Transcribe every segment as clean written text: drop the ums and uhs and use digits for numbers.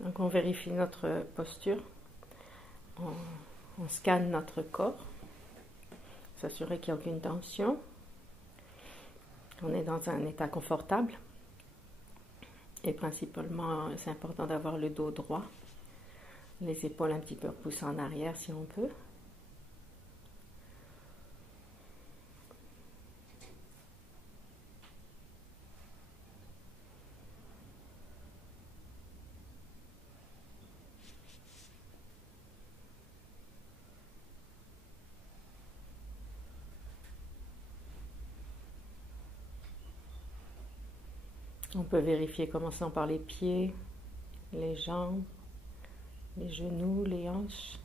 Donc on vérifie notre posture, on scanne notre corps, s'assurer qu'il n'y a aucune tension. On est dans un état confortable et principalement c'est important d'avoir le dos droit, les épaules un petit peu repoussées en arrière si on peut. On peut vérifier commençant par les pieds, les jambes, les genoux, les hanches.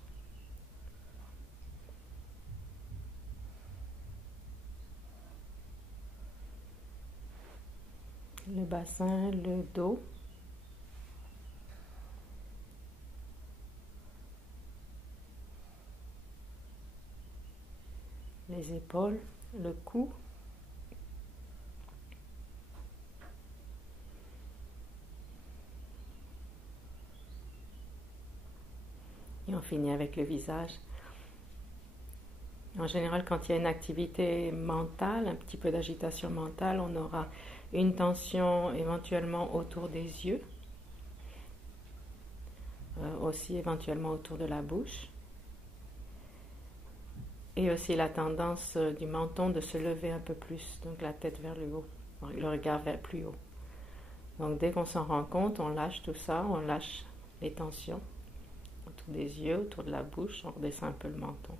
Le bassin, le dos. Les épaules, le cou. Et on finit avec le visage. En général, quand il y a une activité mentale, un petit peu d'agitation mentale, on aura une tension éventuellement autour des yeux, aussi éventuellement autour de la bouche, et aussi la tendance du menton de se lever un peu plus, donc la tête vers le haut, le regard vers plus haut. Donc dès qu'on s'en rend compte, on lâche tout ça, on lâche les tensions autour des yeux, autour de la bouche, on redescend un peu le menton.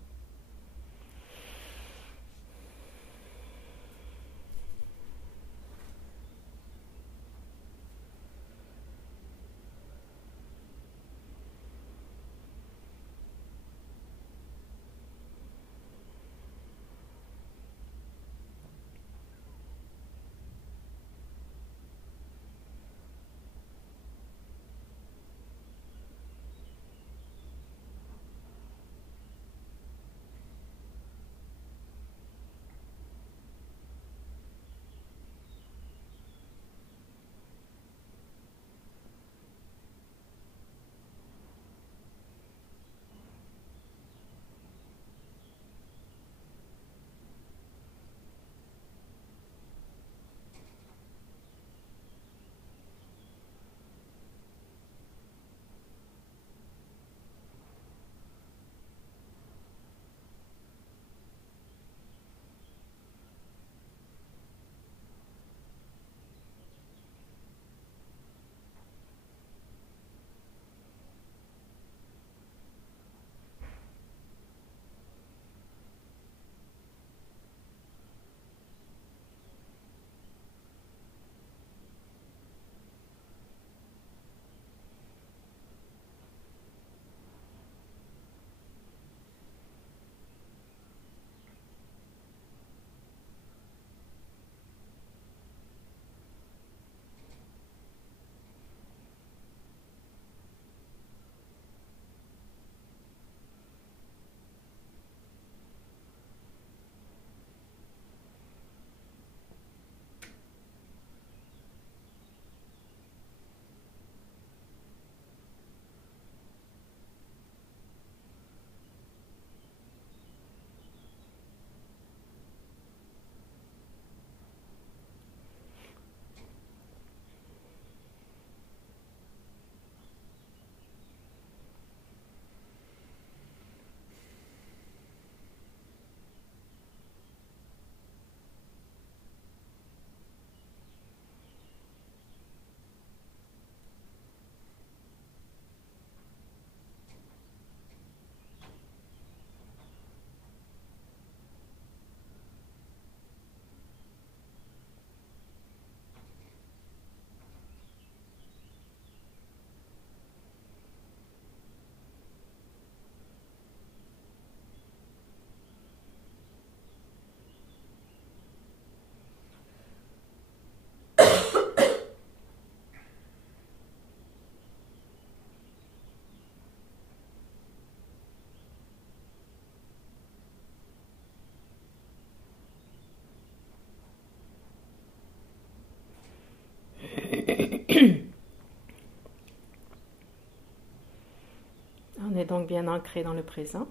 est donc bien ancré dans le présent.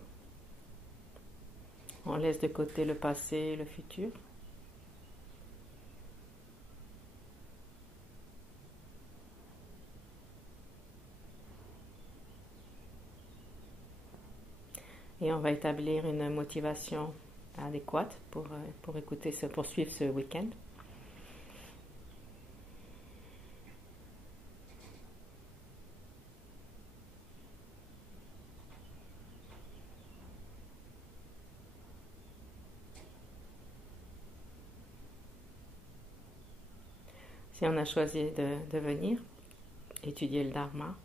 On laisse de côté le passé et le futur. Et on va établir une motivation adéquate pour poursuivre ce week-end. Si on a choisi de venir étudier le Dharma,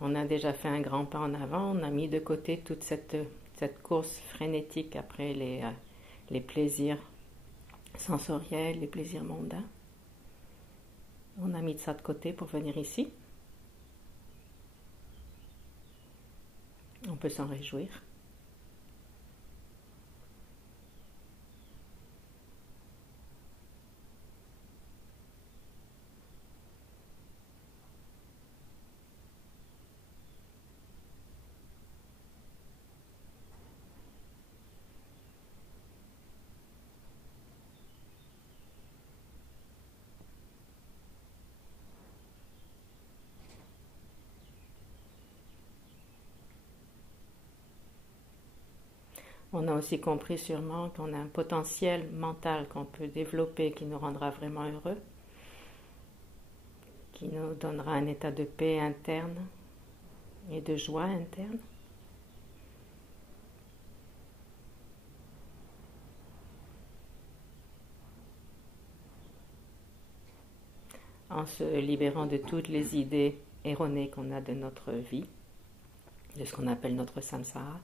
on a déjà fait un grand pas en avant, on a mis de côté toute cette course frénétique après les plaisirs sensoriels, les plaisirs mondains. On a mis ça de côté pour venir ici. On peut s'en réjouir. On a aussi compris sûrement qu'on a un potentiel mental qu'on peut développer qui nous rendra vraiment heureux, qui nous donnera un état de paix interne et de joie interne. En se libérant de toutes les idées erronées qu'on a de notre vie, de ce qu'on appelle notre samsara.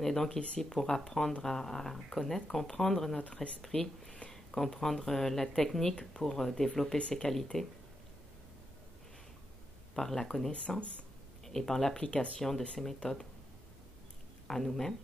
On est donc ici pour apprendre à connaître, comprendre notre esprit, comprendre la technique pour développer ses qualités par la connaissance et par l'application de ces méthodes à nous-mêmes.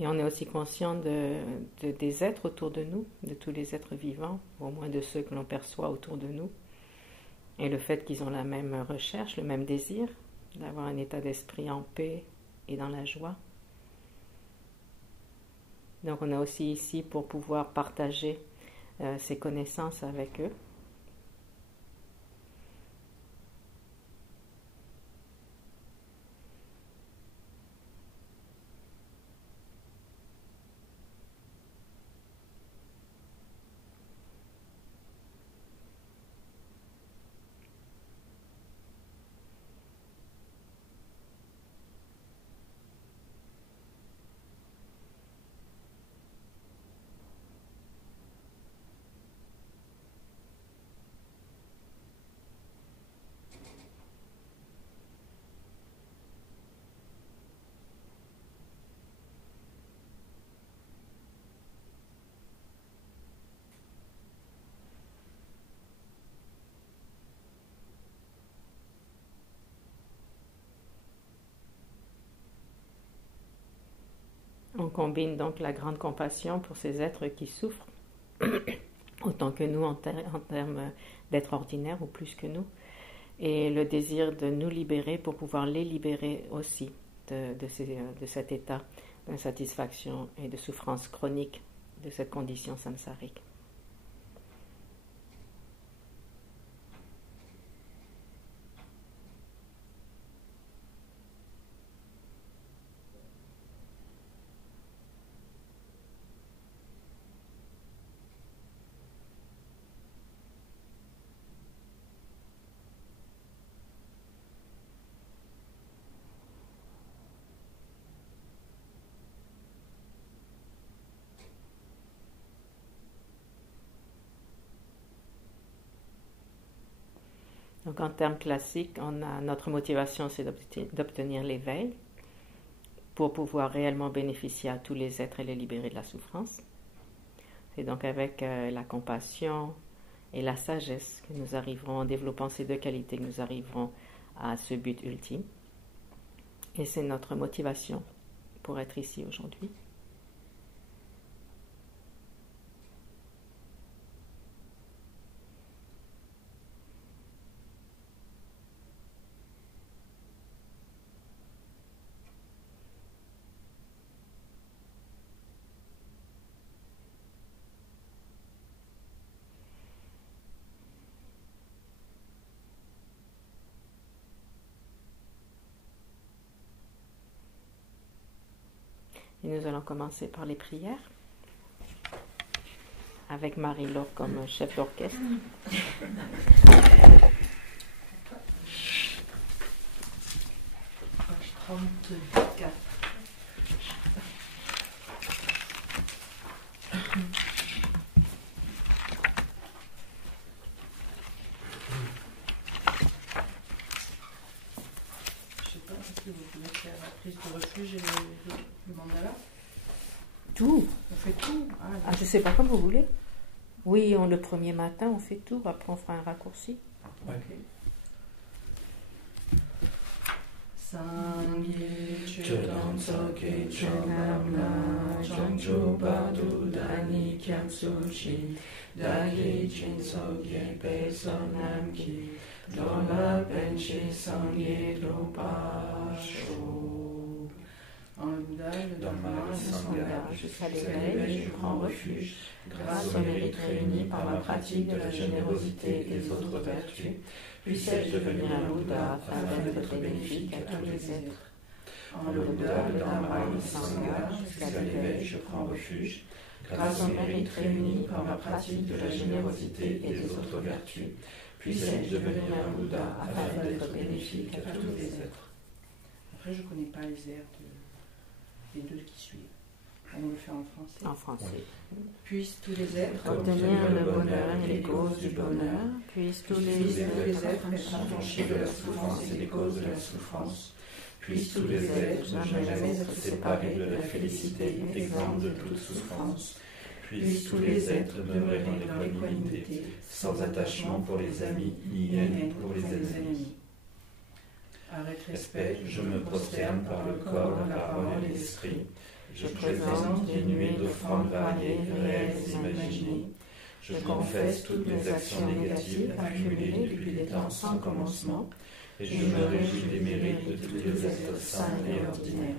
Et on est aussi conscient des êtres autour de nous, de tous les êtres vivants, au moins de ceux que l'on perçoit autour de nous. Et le fait qu'ils ont la même recherche, le même désir, d'avoir un état d'esprit en paix et dans la joie. Donc on est aussi ici pour pouvoir partager ces connaissances avec eux. On combine donc la grande compassion pour ces êtres qui souffrent, autant que nous en termes d'êtres ordinaires ou plus que nous, et le désir de nous libérer pour pouvoir les libérer aussi de cet état d'insatisfaction et de souffrance chronique de cette condition samsarique. Donc en termes classiques, notre motivation, c'est d'obtenir l'éveil pour pouvoir réellement bénéficier à tous les êtres et les libérer de la souffrance. C'est donc avec la compassion et la sagesse que nous arriverons, en développant ces deux qualités, que nous arriverons à ce but ultime. Et c'est notre motivation pour être ici aujourd'hui. Et nous allons commencer par les prières, avec Marie-Laure comme chef d'orchestre. Page 34. Vous pouvez faire la prise de refuge et le mandala? Tout. On fait tout. Je ne sais pas comme vous voulez. Oui, le premier matin, on fait tout. Après, on fera un raccourci. Ok. Sangye Chodam Soke Chonamna Changcho Badu Dani Kyamsuchi Dagi Chin Sogye Pe Sonam Ki Dola Penche Sangye Dopasho. En Bouddha, le Dharma, le Sangha, jusqu'à l'éveil, je prends refuge, grâce au mérite réuni par ma pratique de la générosité et des autres vertus, puisse-je devenir un Bouddha afin d'être bénéfique à tous les êtres. En le Bouddha, le Dharma, le Sangha, jusqu'à l'éveil, je prends refuge, grâce au mérite réuni par ma pratique de la générosité et des autres vertus, puisse-je devenir un Bouddha afin d'être bénéfique à tous les êtres. Après, je ne connais pas les airs des deux qui suivent. On le fait en français. En français. Puissent tous les êtres obtenir le bonheur et les causes du bonheur. Puissent tous les êtres être affranchis de la souffrance et des causes de la souffrance. Puissent tous les êtres ne jamais être séparés de la félicité, exempts de toute souffrance. Puissent tous les êtres demeurer dans l'équanimité, sans attachement pour les amis, ni haine pour les ennemis. Avec respect, je me prosterne par le corps, la parole et l'esprit. Je présente des nuées d'offrandes variées, réelles et imaginées. Je confesse toutes mes actions négatives accumulées depuis des temps sans commencement, et je me réjouis des mérites de tous les êtres saints et ordinaires.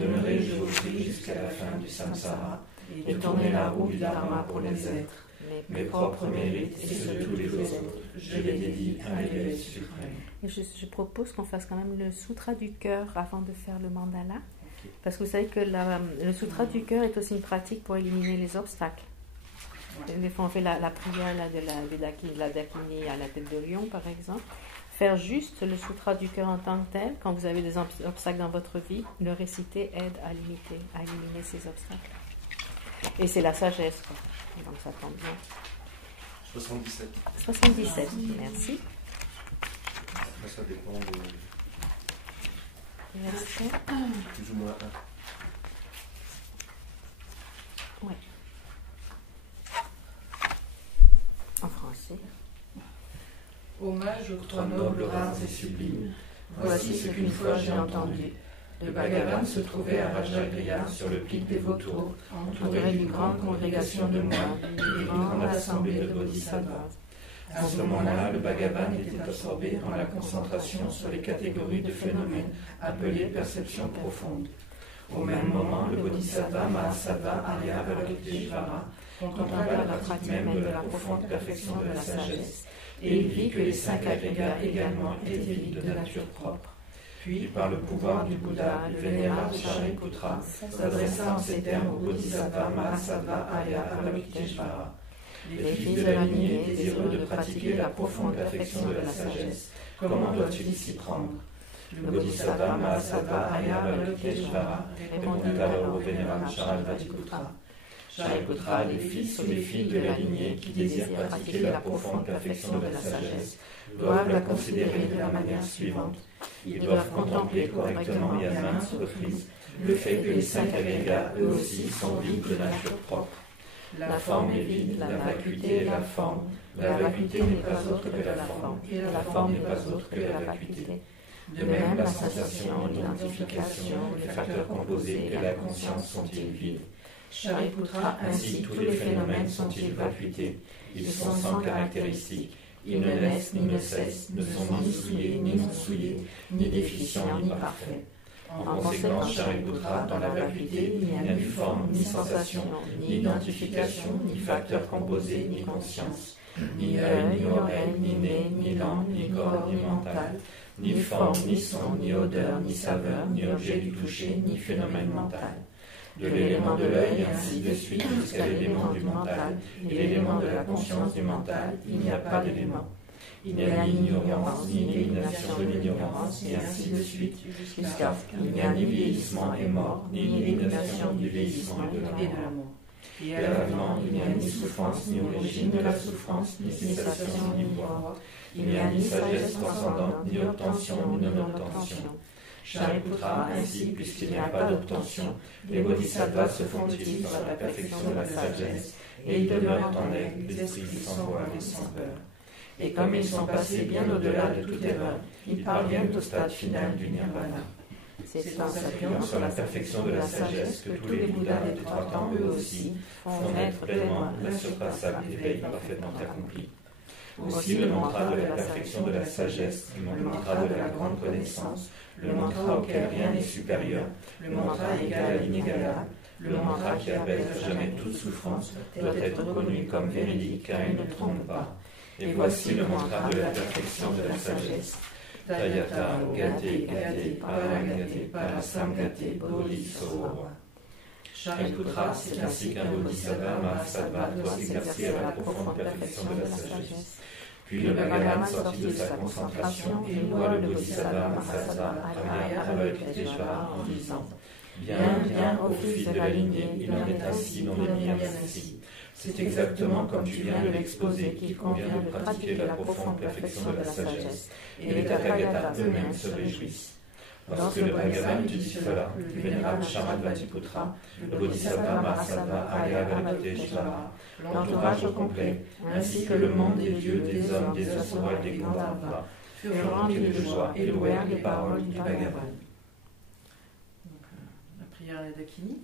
Demeurer-je au prix jusqu'à la fin du samsara, et tourner la roue du dharma pour les êtres. Mes propres mérites et ceux de tous les autres, je les dédie à l'éveil suprême. Et je propose qu'on fasse quand même le sutra du cœur avant de faire le mandala. Okay. Parce que vous savez que le sutra du cœur est aussi une pratique pour éliminer les obstacles. Ouais. Des fois, on fait la prière de la Dakini à la tête de lion, par exemple. Faire juste le sutra du cœur en tant que tel, quand vous avez des obstacles dans votre vie, le réciter aide à éliminer ces obstacles. Et c'est la sagesse, quoi. Donc ça tombe bien. 77. 77, merci. Ça dépend de... Verset. Plus ou moins 1. Oui. En français. Hommage aux trois nobles, rares et sublimes. Voici ce qu'une fois j'ai entendu. Le Bhagavan se trouvait à Rajagriha, sur le pic des vautours, entouré d'une grande congrégation de moines et d'une grande assemblée de bodhisattvas. À ce moment-là, le Bhagavan était absorbé dans la concentration sur les catégories de phénomènes appelées perceptions profondes. Au même moment, le bodhisattva Mahasava Arya Avalokiteshvara contempla la pratique même de la profonde perfection de la sagesse, et il vit que les 5 agrégats également étaient vides de nature propre. Puis, par le pouvoir du Bouddha, le vénérable Shariputra s'adressa en ces termes au bodhisattva Mahasava Arya Avalokiteshvara. Les fils de la lignée, désireux de pratiquer la profonde perfection de la sagesse, comment dois-tu s'y prendre? Le bodhisattva Mahasava Arya Avalokiteshvara répondit alors au vénérable Shariputra. Shariputra, les fils ou les filles de la lignée qui désirent pratiquer la profonde perfection de la sagesse doivent la considérer de la manière suivante. Ils doivent contempler correctement et à maintes reprises le fait que les 5 agrégats, eux aussi, sont vides de nature propre. La forme est vide, la vacuité est la forme. La vacuité n'est pas autre que la forme, et la forme n'est pas autre que la vacuité. De même, la sensation, l'identification, les facteurs composés et la conscience sont-ils vides. Shariputra, ainsi tous les phénomènes sont-ils vacuités. Ils sont sans caractéristiques. Ils ne naissent ni ne cessent, ne sont ni souillés, ni non souillés, ni déficients, ni parfaits. En conséquence, Shariputra, dans la vacuité, il n'y a ni forme, ni sensation, ni identification, ni facteur composé, ni conscience, ni œil, ni oreille, ni nez, ni langue, ni corps, ni mental, ni forme, ni son, ni odeur, ni saveur, ni objet du toucher, ni phénomène mental. De l'élément de l'œil et ainsi de suite jusqu'à l'élément du mental et l'élément de la conscience du mental, il n'y a pas d'élément. Il n'y a ni ignorance, ni élimination de l'ignorance, et ainsi de suite, jusqu'à il n'y a ni vieillissement et mort, ni élimination du vieillissement et de la mort. Et à l'avenant, il n'y a ni souffrance, ni origine de la souffrance, ni cessation, ni pouvoir. Il n'y a ni sagesse transcendante, ni obtention, ni non-obtention. Shariputra, ainsi, puisqu'il n'y a pas d'obtention, les bodhisattvas se fondent-ils sur la perfection de la sagesse, et ils demeurent en aigle, l'esprit sans voile et sans peur. Et comme ils sont passés bien au-delà de toute erreur, ils parviennent au stade final du nirvana. C'est en s'appuyant sur la perfection de la sagesse que tous les Bouddhas des 3 temps, eux aussi, font naître pleinement l'insurpassable éveil parfaitement accompli. Aussi le mantra de la perfection de la sagesse, le mantra de la grande connaissance, le mantra auquel rien n'est supérieur, le mantra égal à l'inégalable, le mantra qui apaise à jamais toute souffrance, doit être reconnu comme véridique car il ne trompe pas. Et voici le mantra de la perfection de la sagesse. Tayata Gate Gate Paragate Parasamgate Bodhisattva. Shariputra, c'est ainsi qu'un bodhisattva Mahasattva doit s'exercer à la profonde perfection de la sagesse. Puis le Bhagavan sortit de sa concentration et loua le bodhisattva Mahasattva Arya Avalokiteshvara en disant: Bien, bien, ô fils de la lignée, il en est ainsi, non est bien ainsi. C'est exactement comme tu viens de l'exposer qu'il convient de pratiquer la profonde perfection de la sagesse, et les Tathagatas eux-mêmes se réjouissent. Lorsque le Bhagavan dit cela, le vénérable Shamadvatiputra, le bodhisattva Mahasattva Arya Avalokiteshvara, l'entourage au complet, ainsi que le monde des dieux, des hommes, des asuras et des Gandharvas, furent remplis de joie et louèrent les paroles du Bhagavan. La prière d'Akini.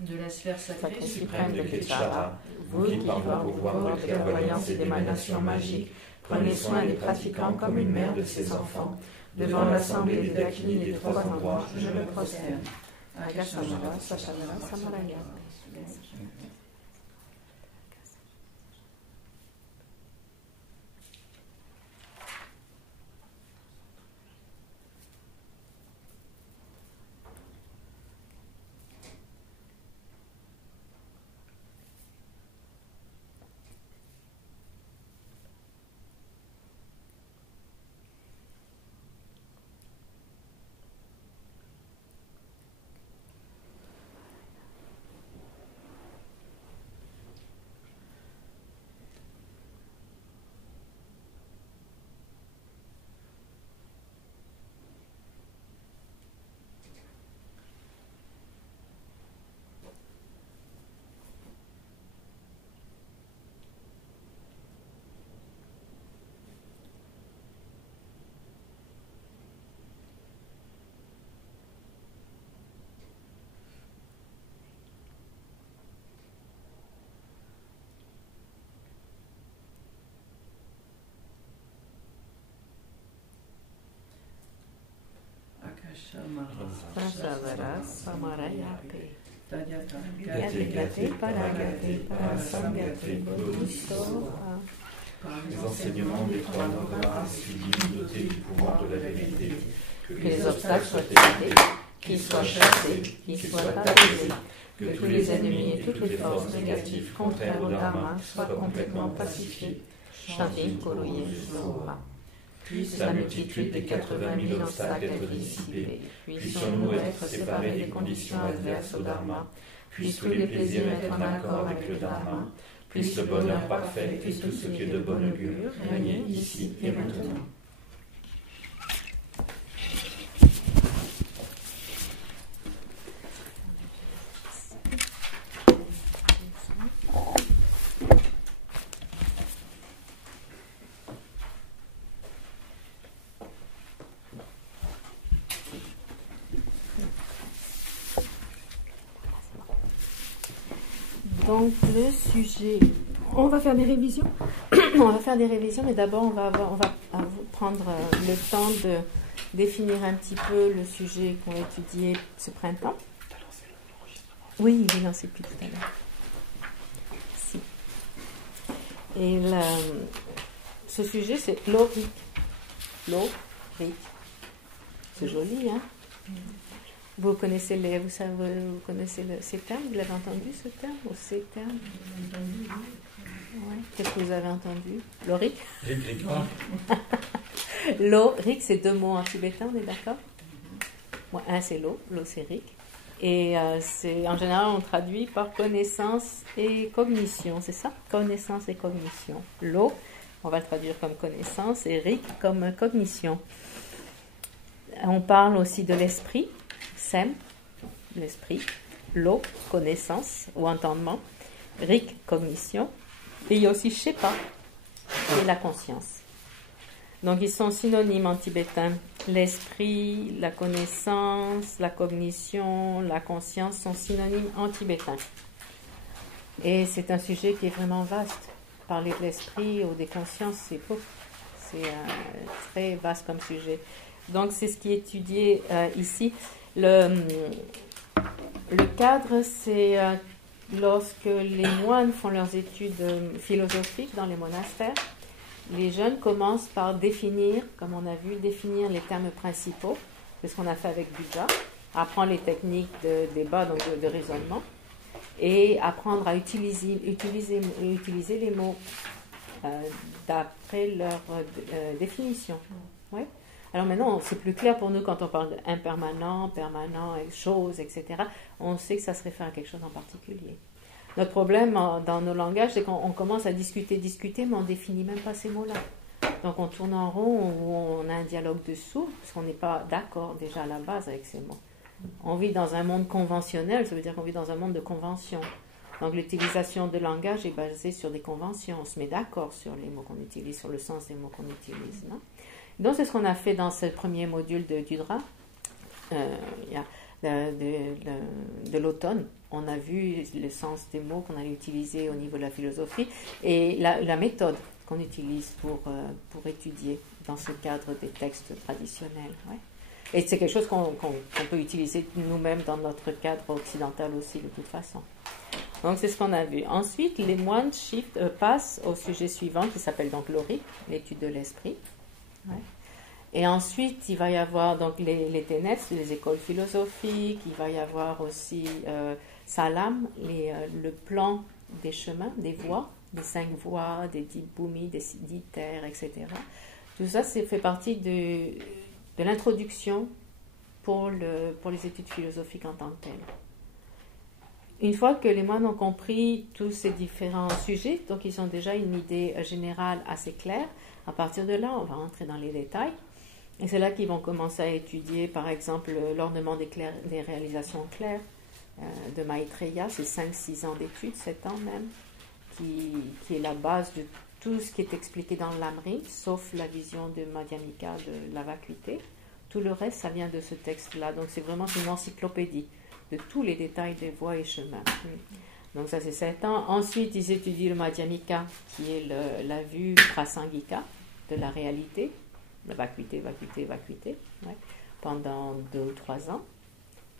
De la sphère sacrée suprême de Ketchara, vous qui par vos pouvoirs de clairvoyance et d'émanation magique, prenez soin des pratiquants comme une mère de ses enfants. Devant l'assemblée des Dakini des 3 endroits, je me prosterne. Akasamara, Sachamara, Samaraya. Sasavara Samarayape. Gate Gate Paragate Parasamgate Bodhisattva. Les enseignements des 3 Navas sublimes dotés du pouvoir de la vérité. Que les obstacles soient évités, qu'ils soient chassés, qu'ils soient apaisés, que tous les ennemis et toutes les forces négatives contraires au Dharma soient complètement pacifiés. Shanti Kuruye Soha. Puisse la multitude des 80 000 obstacles être dissipés. Puissions-nous être séparés des conditions adverses au Dharma. puissent tous les plaisirs être en accord avec le Dharma, puisse le bonheur parfait et tout ce qui est de bon augure régner ici et maintenant. Donc le sujet, on va faire des révisions. On va faire des révisions, mais d'abord on va prendre le temps de définir un petit peu le sujet qu'on va étudier ce printemps. Oui, il est lancé depuis tout à l'heure. Si. Et ce sujet, c'est l'oric. L'oric. C'est joli, hein? Vous connaissez ces termes? Vous l'avez entendu, ce terme, ou ces termes? Ouais. Qu'est-ce que vous avez entendu? L'oric? L'oric, c'est deux mots en tibétain, on est d'accord? Bon, un, c'est l'eau c'est ric. Et en général, on traduit par connaissance et cognition, c'est ça? Connaissance et cognition. L'eau, on va le traduire comme connaissance, et ric comme cognition. On parle aussi de l'esprit. Sem, l'esprit, lo, connaissance ou entendement, rik, cognition, et il y a aussi shepa, qui est la conscience. Donc ils sont synonymes en tibétain. L'esprit, la connaissance, la cognition, la conscience sont synonymes en tibétain. Et c'est un sujet qui est vraiment vaste. Parler de l'esprit ou des consciences, c'est très vaste comme sujet. Donc c'est ce qui est étudié ici. Le cadre, c'est lorsque les moines font leurs études philosophiques dans les monastères, les jeunes commencent par définir, comme on a vu, définir les termes principaux, c'est ce qu'on a fait avec Buddha, apprendre les techniques de débat, donc de raisonnement, et apprendre à utiliser les mots d'après leur définition. Ouais. Alors maintenant, c'est plus clair pour nous quand on parle d'impermanent, permanent, chose, etc. On sait que ça se réfère à quelque chose en particulier. Notre problème dans nos langages, c'est qu'on commence à discuter, mais on ne définit même pas ces mots-là. Donc on tourne en rond, ou on a un dialogue dessous, parce qu'on n'est pas d'accord déjà à la base avec ces mots. On vit dans un monde conventionnel, ça veut dire qu'on vit dans un monde de conventions. Donc l'utilisation de langage est basée sur des conventions. On se met d'accord sur les mots qu'on utilise, sur le sens des mots qu'on utilise, non? Donc c'est ce qu'on a fait dans ce premier module du DRA de l'automne. On a vu le sens des mots qu'on allait utiliser au niveau de la philosophie et la méthode qu'on utilise pour étudier dans ce cadre des textes traditionnels. Ouais. Et c'est quelque chose qu'on peut utiliser nous-mêmes dans notre cadre occidental aussi de toute façon. Donc c'est ce qu'on a vu. Ensuite, les moines passent au sujet suivant qui s'appelle donc l'oric, l'étude de l'esprit. Ouais. Et ensuite, il va y avoir donc les ténèbres, les écoles philosophiques, il va y avoir aussi Salam, le plan des chemins, des voies, des 5 voies, des 10 bhumis, des 10 terres, etc. Tout ça, fait partie de l'introduction pour les études philosophiques en tant que telles. Une fois que les moines ont compris tous ces différents sujets, donc ils ont déjà une idée générale assez claire, à partir de là, on va entrer dans les détails. Et c'est là qu'ils vont commencer à étudier, par exemple, l'ornement des réalisations claires de Maitreya. C'est 5-6 ans d'études, 7 ans même, qui est la base de tout ce qui est expliqué dans l'Amrit, sauf la vision de Madhyamika de la vacuité. Tout le reste, ça vient de ce texte-là. Donc c'est vraiment une encyclopédie de tous les détails des voies et chemins. Donc ça c'est 7 ans. Ensuite, ils étudient le Madhyamika, qui est la vue prasangika de la réalité, la vacuité, ouais, pendant 2 ou 3 ans,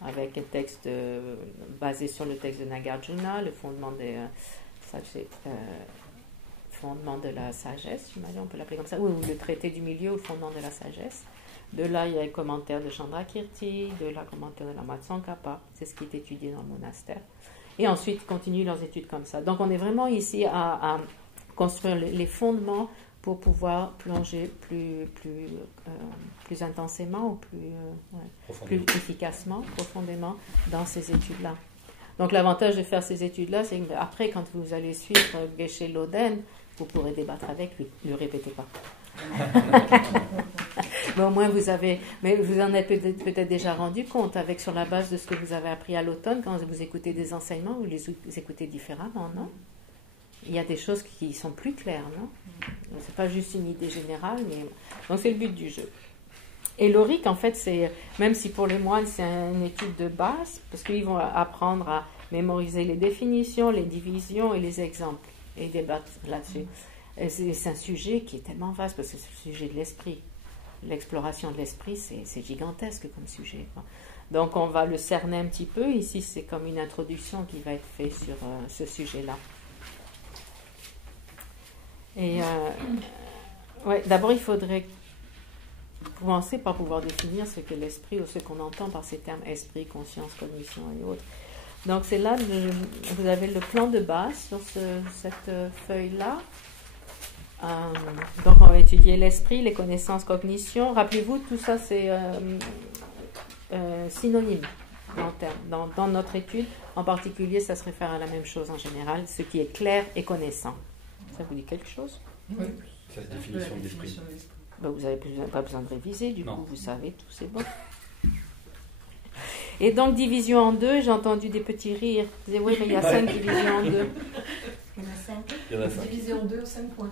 avec un texte basé sur le texte de Nagarjuna, le fondement de la sagesse, on peut l'appeler comme ça, ou le traité du milieu, ou le fondement de la sagesse. De là, il y a le commentaire de Chandrakirti, de là, le commentaire de la Matsankapa, c'est ce qui est étudié dans le monastère. Et ensuite, ils continuent leurs études comme ça. Donc, on est vraiment ici à construire les fondements pour pouvoir plonger plus intensément ou plus efficacement, profondément dans ces études-là. Donc l'avantage de faire ces études-là, c'est qu'après, quand vous allez suivre Geshe Loden, vous pourrez débattre avec lui. Ne le répétez pas. Mais au moins vous en êtes peut-être déjà rendu compte avec sur la base de ce que vous avez appris à l'automne, quand vous écoutez des enseignements, vous les écoutez différemment, non? Il y a des choses qui sont plus claires, non? C'est pas juste une idée générale, mais donc c'est le but du jeu. Et l'Auric, en fait, c'est, même si pour les moines c'est une étude de base, parce qu'ils vont apprendre à mémoriser les définitions, les divisions et les exemples, et débattre là-dessus. Et c'est un sujet qui est tellement vaste, parce que c'est le sujet de l'esprit. L'exploration de l'esprit, c'est gigantesque comme sujet, quoi. Donc on va le cerner un petit peu. Ici, c'est comme une introduction qui va être faite sur ce sujet-là. Et ouais, d'abord, il faudrait commencer par pouvoir définir ce qu'est l'esprit ou ce qu'on entend par ces termes esprit, conscience, cognition et autres. Donc c'est là, vous avez le plan de base sur cette feuille-là. Donc on va étudier l'esprit, les connaissances, cognition. Rappelez-vous, tout ça c'est synonyme dans notre étude. En particulier, ça se réfère à la même chose en général, ce qui est clair et connaissant. Ça vous dit quelque chose? Oui. C'est la définition de l'esprit. Ben, vous n'avez pas besoin de réviser, du coup vous savez tout, c'est bon. Et donc division en deux, j'ai entendu des petits rires. Vous dites oui, mais il y a 5 divisions en deux. Il y en a 5. Il y en a 5. Divisé en 2, 5 points.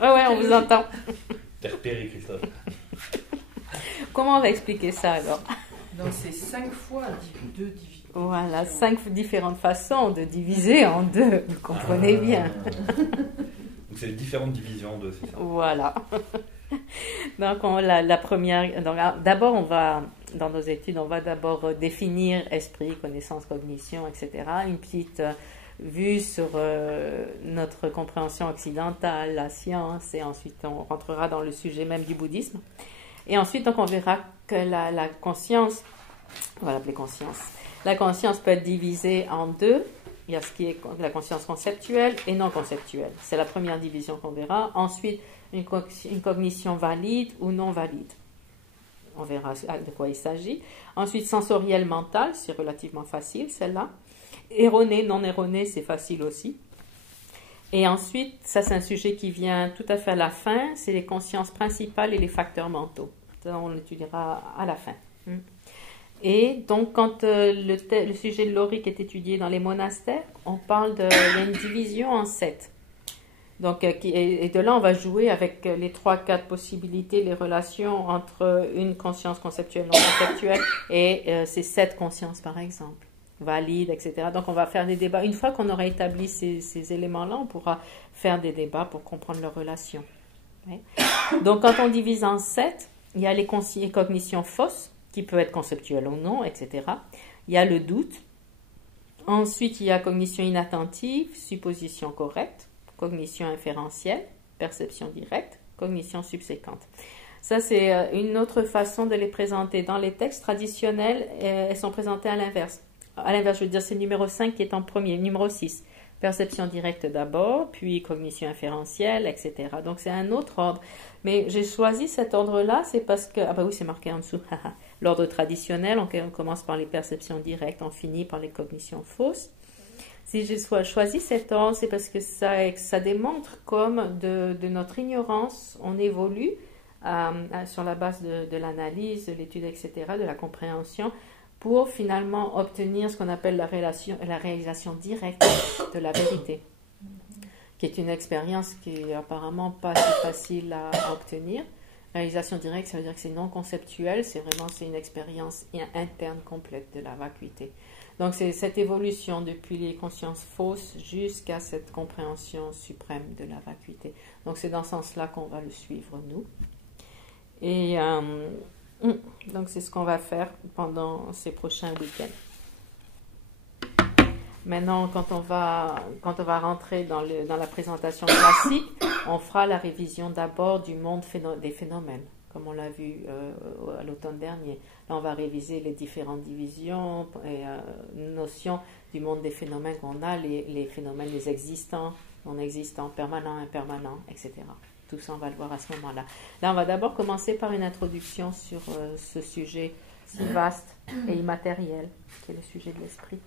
Ouais, on vous entend. T'es repéré, Christophe. Comment on va expliquer ça alors? Donc c'est 5 fois 2 divisions. Voilà, 5 différentes façons de diviser en deux, vous comprenez bien. Donc c'est différentes divisions en deux, c'est ça? Voilà. Donc la première, d'abord on va, dans nos études, on va d'abord définir esprit, connaissance, cognition, etc. Une petite vue sur notre compréhension occidentale, la science, et ensuite on rentrera dans le sujet même du bouddhisme. Et ensuite, donc, on verra que la conscience, on va l'appeler conscience, la conscience peut être divisée en deux. Il y a ce qui est la conscience conceptuelle et non conceptuelle. C'est la première division qu'on verra. Ensuite, une cognition valide ou non valide. On verra de quoi il s'agit. Ensuite, sensorielle mentale, c'est relativement facile, celle-là. Erronée, non erronée, c'est facile aussi. Et ensuite, ça c'est un sujet qui vient tout à fait à la fin, c'est les consciences principales et les facteurs mentaux. Ça, on l'étudiera à la fin. Et donc, quand le sujet de l'Auric est étudié dans les monastères, on parle il y a une division en 7. Donc, et de là, on va jouer avec les 3-4 possibilités, les relations entre une conscience conceptuelle, non conceptuelle, et ces 7 consciences, par exemple, valides, etc. Donc, on va faire des débats. Une fois qu'on aura établi ces éléments-là, on pourra faire des débats pour comprendre leurs relations. Oui. Donc, quand on divise en 7, il y a les cognitions fausses, qui peut être conceptuelle ou non, etc. Il y a le doute. Ensuite, il y a cognition inattentive, supposition correcte, cognition inférentielle, perception directe, cognition subséquente. Ça, c'est une autre façon de les présenter. Dans les textes traditionnels, elles sont présentées à l'inverse. À l'inverse, je veux dire, c'est le numéro 5 qui est en premier. Numéro 6, perception directe d'abord, puis cognition inférentielle, etc. Donc, c'est un autre ordre. Mais j'ai choisi cet ordre-là, c'est parce que... Ah bah oui, c'est marqué en dessous. L'ordre traditionnel, on commence par les perceptions directes, on finit par les cognitions fausses. Si j'ai choisi cet ordre, c'est parce que ça démontre comme de notre ignorance, on évolue sur la base de l'analyse, de l'étude, etc., de la compréhension, pour finalement obtenir ce qu'on appelle la réalisation directe de la vérité, qui est une expérience qui est apparemment pas si facile à obtenir. Réalisation directe, ça veut dire que c'est non conceptuel, c'est une expérience interne complète de la vacuité. Donc c'est cette évolution depuis les consciences fausses jusqu'à cette compréhension suprême de la vacuité. Donc c'est dans ce sens-là qu'on va le suivre, nous. Et donc c'est ce qu'on va faire pendant ces prochains week-ends. Maintenant, quand on va rentrer dans la présentation classique, on fera la révision d'abord du monde des phénomènes, comme on l'a vu à l'automne dernier. Là, on va réviser les différentes divisions et notions du monde des phénomènes qu'on a, les phénomènes, les existants, non existants, permanents, impermanents, etc. Tout ça, on va le voir à ce moment-là. Là, on va d'abord commencer par une introduction sur ce sujet si vaste et immatériel, qui est le sujet de l'esprit.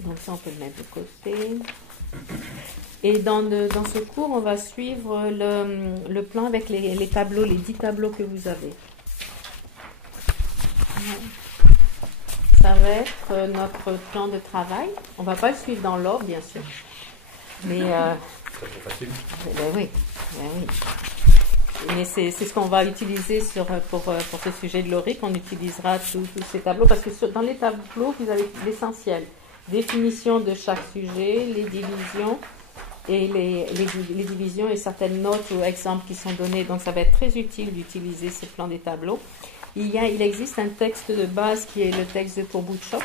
Donc ça, on peut le mettre de côté. Et dans ce cours, on va suivre le plan avec les tableaux, les 10 tableaux que vous avez. Ça va être notre plan de travail. On ne va pas le suivre dans l'ordre, bien sûr. Mais C'est trop facile. oui. Mais c'est ce qu'on va utiliser pour ce sujet de l'Auric. On utilisera tous ces tableaux parce que dans les tableaux, vous avez l'essentiel. Définition de chaque sujet, les divisions et les divisions et certaines notes ou exemples qui sont donnés. Donc ça va être très utile d'utiliser ce plan des tableaux. Il existe un texte de base qui est le texte de Pourboutchok,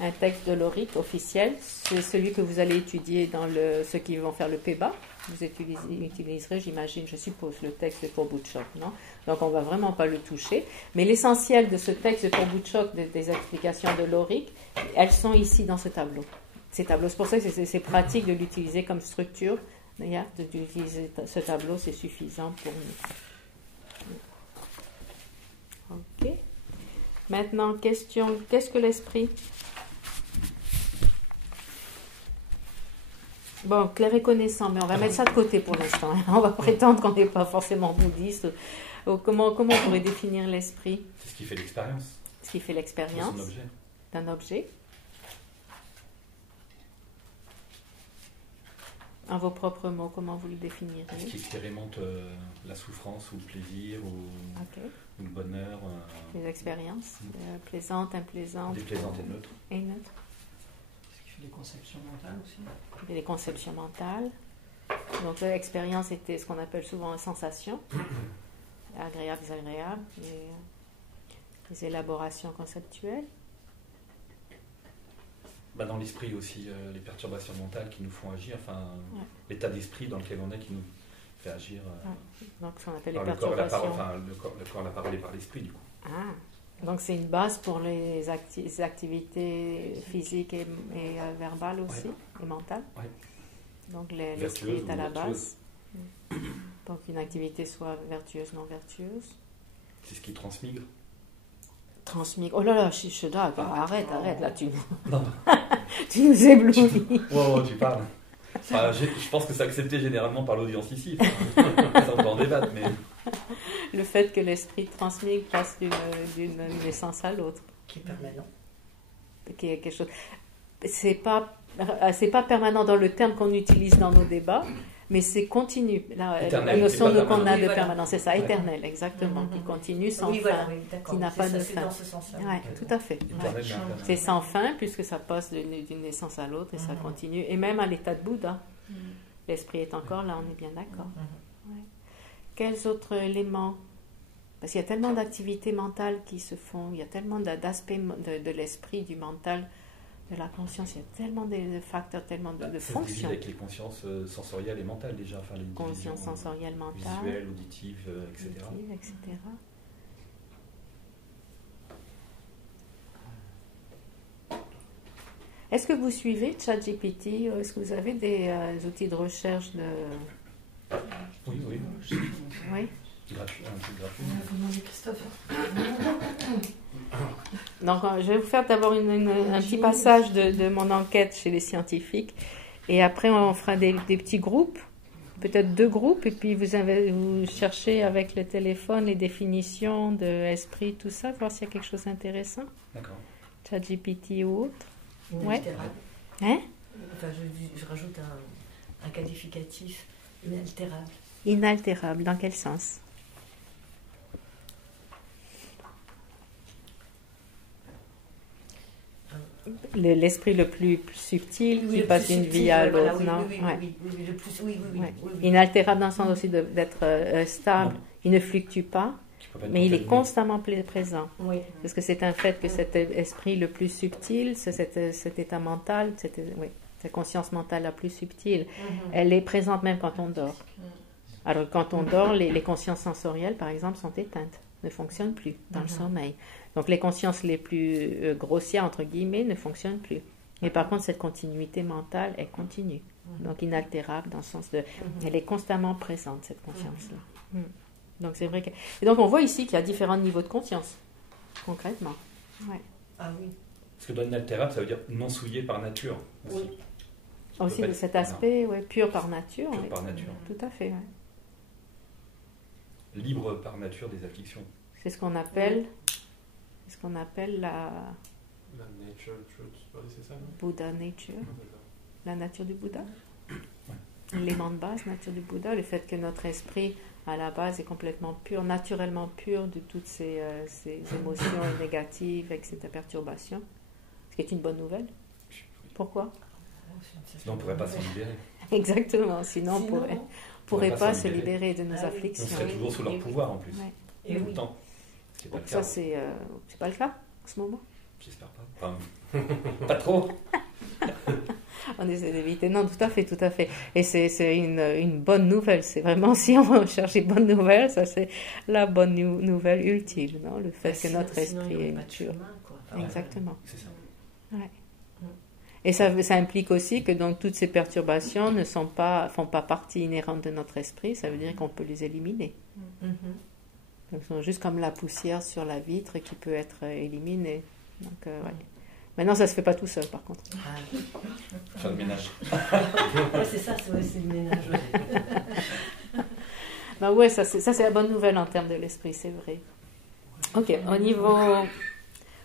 un texte de l'Auric officiel. C'est celui que vous allez étudier dans ceux qui vont faire le PEBA. Vous utiliserez, j'imagine, je suppose, le texte de Pourboutchok, non? Donc on ne va vraiment pas le toucher. Mais l'essentiel de ce texte de Pourboutchok, des explications de l'Auric, elles sont ici dans ce tableau. Ces tableaux, c'est pour ça que c'est pratique de l'utiliser comme structure. D'ailleurs, d'utiliser ce tableau, c'est suffisant pour nous. Ok. Maintenant, question, qu'est-ce que l'esprit? Bon, clair et connaissant, mais on va mettre ça de côté pour l'instant. On va prétendre qu'on n'est pas forcément bouddhiste. Comment on pourrait définir l'esprit? C'est ce qui fait l'expérience. Ce qui fait l'expérience d'un objet. En vos propres mots, comment vous le définirez? Ce qui expérimente la souffrance ou le plaisir ou le bonheur. Les expériences plaisantes, implaisantes. Déplaisantes et neutres. Et neutres. Les conceptions mentales aussi. Les conceptions mentales. Donc l'expérience était ce qu'on appelle souvent une sensation, agréable, désagréable, les élaborations conceptuelles. Dans l'esprit aussi, les perturbations mentales qui nous font agir, l'état d'esprit dans lequel on est qui nous fait agir. Donc ce qu'on appelle les le perturbations. Le corps, la parole et par l'esprit du coup. Ah. Donc c'est une base pour les activités physiques et verbales aussi, et mentales. Ouais. Donc l'esprit est à la base. Donc une activité soit vertueuse, non vertueuse. C'est ce qui transmigre. Transmigre. Oh là là, Shishida, arrête, là, tu nous éblouis. Oh, tu parles. Je pense que c'est accepté généralement par l'audience ici. Ça, on peut en débattre, mais... Le fait que l'esprit transmigre passe d'une naissance à l'autre. Qui est permanent. Qui est quelque chose... C'est pas permanent dans le terme qu'on utilise dans nos débats, mais c'est continu. La notion qu'on a de permanence, c'est ça, éternel, exactement, qui continue sans fin, qui n'a pas de fin. Dans ce sens-là. Oui, tout à fait. Éternel, C'est sans fin, puisque ça passe d'une naissance à l'autre et ça continue. Et même à l'état de Bouddha, l'esprit est encore là, on est bien d'accord. Ouais. Quels autres éléments? Parce qu'il y a tellement d'activités mentales qui se font, il y a tellement d'aspects de l'esprit, du mental, de la conscience, il y a tellement de facteurs, tellement de fonctions. Avec les consciences sensorielles et mentales déjà, les conscience sensorielle, mentale, visuelle, auditive, etc. Est-ce que vous suivez ChatGPT? Est-ce que vous avez des outils de recherche de... Oui. Oui. Gratuit. Vous demandez Christophe. Donc, je vais vous faire d'abord un petit passage de mon enquête chez les scientifiques. Et après, on fera des petits groupes, peut-être 2 groupes. Et puis, vous cherchez avec le téléphone les définitions de esprit, tout ça, voir s'il y a quelque chose d'intéressant. D'accord. ChatGPT ou autre. Inaltérable. Hein? Enfin, je rajoute un qualificatif inaltérable. Inaltérable, dans quel sens? L'esprit le plus subtil qui passe d'une vie à l'autre, non? Oui. Inaltérable dans le sens aussi d'être stable. Non. Il ne fluctue pas, mais il est constamment présent. Oui. Parce que c'est un fait que cet esprit le plus subtil, cet état mental, cette conscience mentale la plus subtile, elle est présente même quand on dort. Alors quand on dort, les consciences sensorielles, par exemple, sont éteintes, ne fonctionnent plus dans le sommeil. Donc les consciences les plus grossières, entre guillemets, ne fonctionnent plus. Mais par contre, cette continuité mentale, elle continue. Donc inaltérable dans le sens de... Elle est constamment présente, cette conscience-là. Donc c'est vrai que... Et donc on voit ici qu'il y a différents niveaux de conscience, concrètement. Ouais. Ah oui. Parce que dans inaltérable, ça veut dire non souillé par nature. Aussi, Oui. Aussi de cet aspect, ouais, pur par nature. Pur Ouais. par nature. Tout à fait. Ouais. Libre par nature des afflictions. C'est ce qu'on appelle, la La nature truth, c'est ça, non? Buddha nature, C'est ça. la nature du Bouddha. L'élément de base, nature du Bouddha, le fait que notre esprit, à la base, est complètement pur, naturellement pur de toutes ces émotions négatives, et ces perturbations. Ce qui est une bonne nouvelle. Pourquoi? Sinon, on ne pourrait pas s'en libérer. Exactement, sinon on ne pourrait pas se libérer de nos Ah oui. afflictions. On serait toujours sous leur Et- pouvoir en plus. Ouais. Et Tout oui. le temps. C'est pas Donc le ça, cas. c'est pas le cas en ce moment. J'espère pas. Enfin, pas trop. On essaie d'éviter. Non, tout à fait, tout à fait. Et c'est une bonne nouvelle. C'est vraiment, si on cherche une bonne nouvelle, ça c'est la bonne nouvelle ultime, non? Le fait que notre esprit est pur. Exactement. C'est ça. Ouais. Et ça implique aussi que donc toutes ces perturbations ne font pas partie inhérente de notre esprit. Ça veut dire qu'on peut les éliminer. Mhm. Donc, c'est juste comme la poussière sur la vitre qui peut être éliminée. Donc, ouais. Maintenant, ça se fait pas tout seul, par contre. Ah. Faire le ménage. Ouais, c'est ça, c'est le ménage. Ouais. Ben ouais, ça c'est la bonne nouvelle en termes de l'esprit, c'est vrai. Ok, au niveau,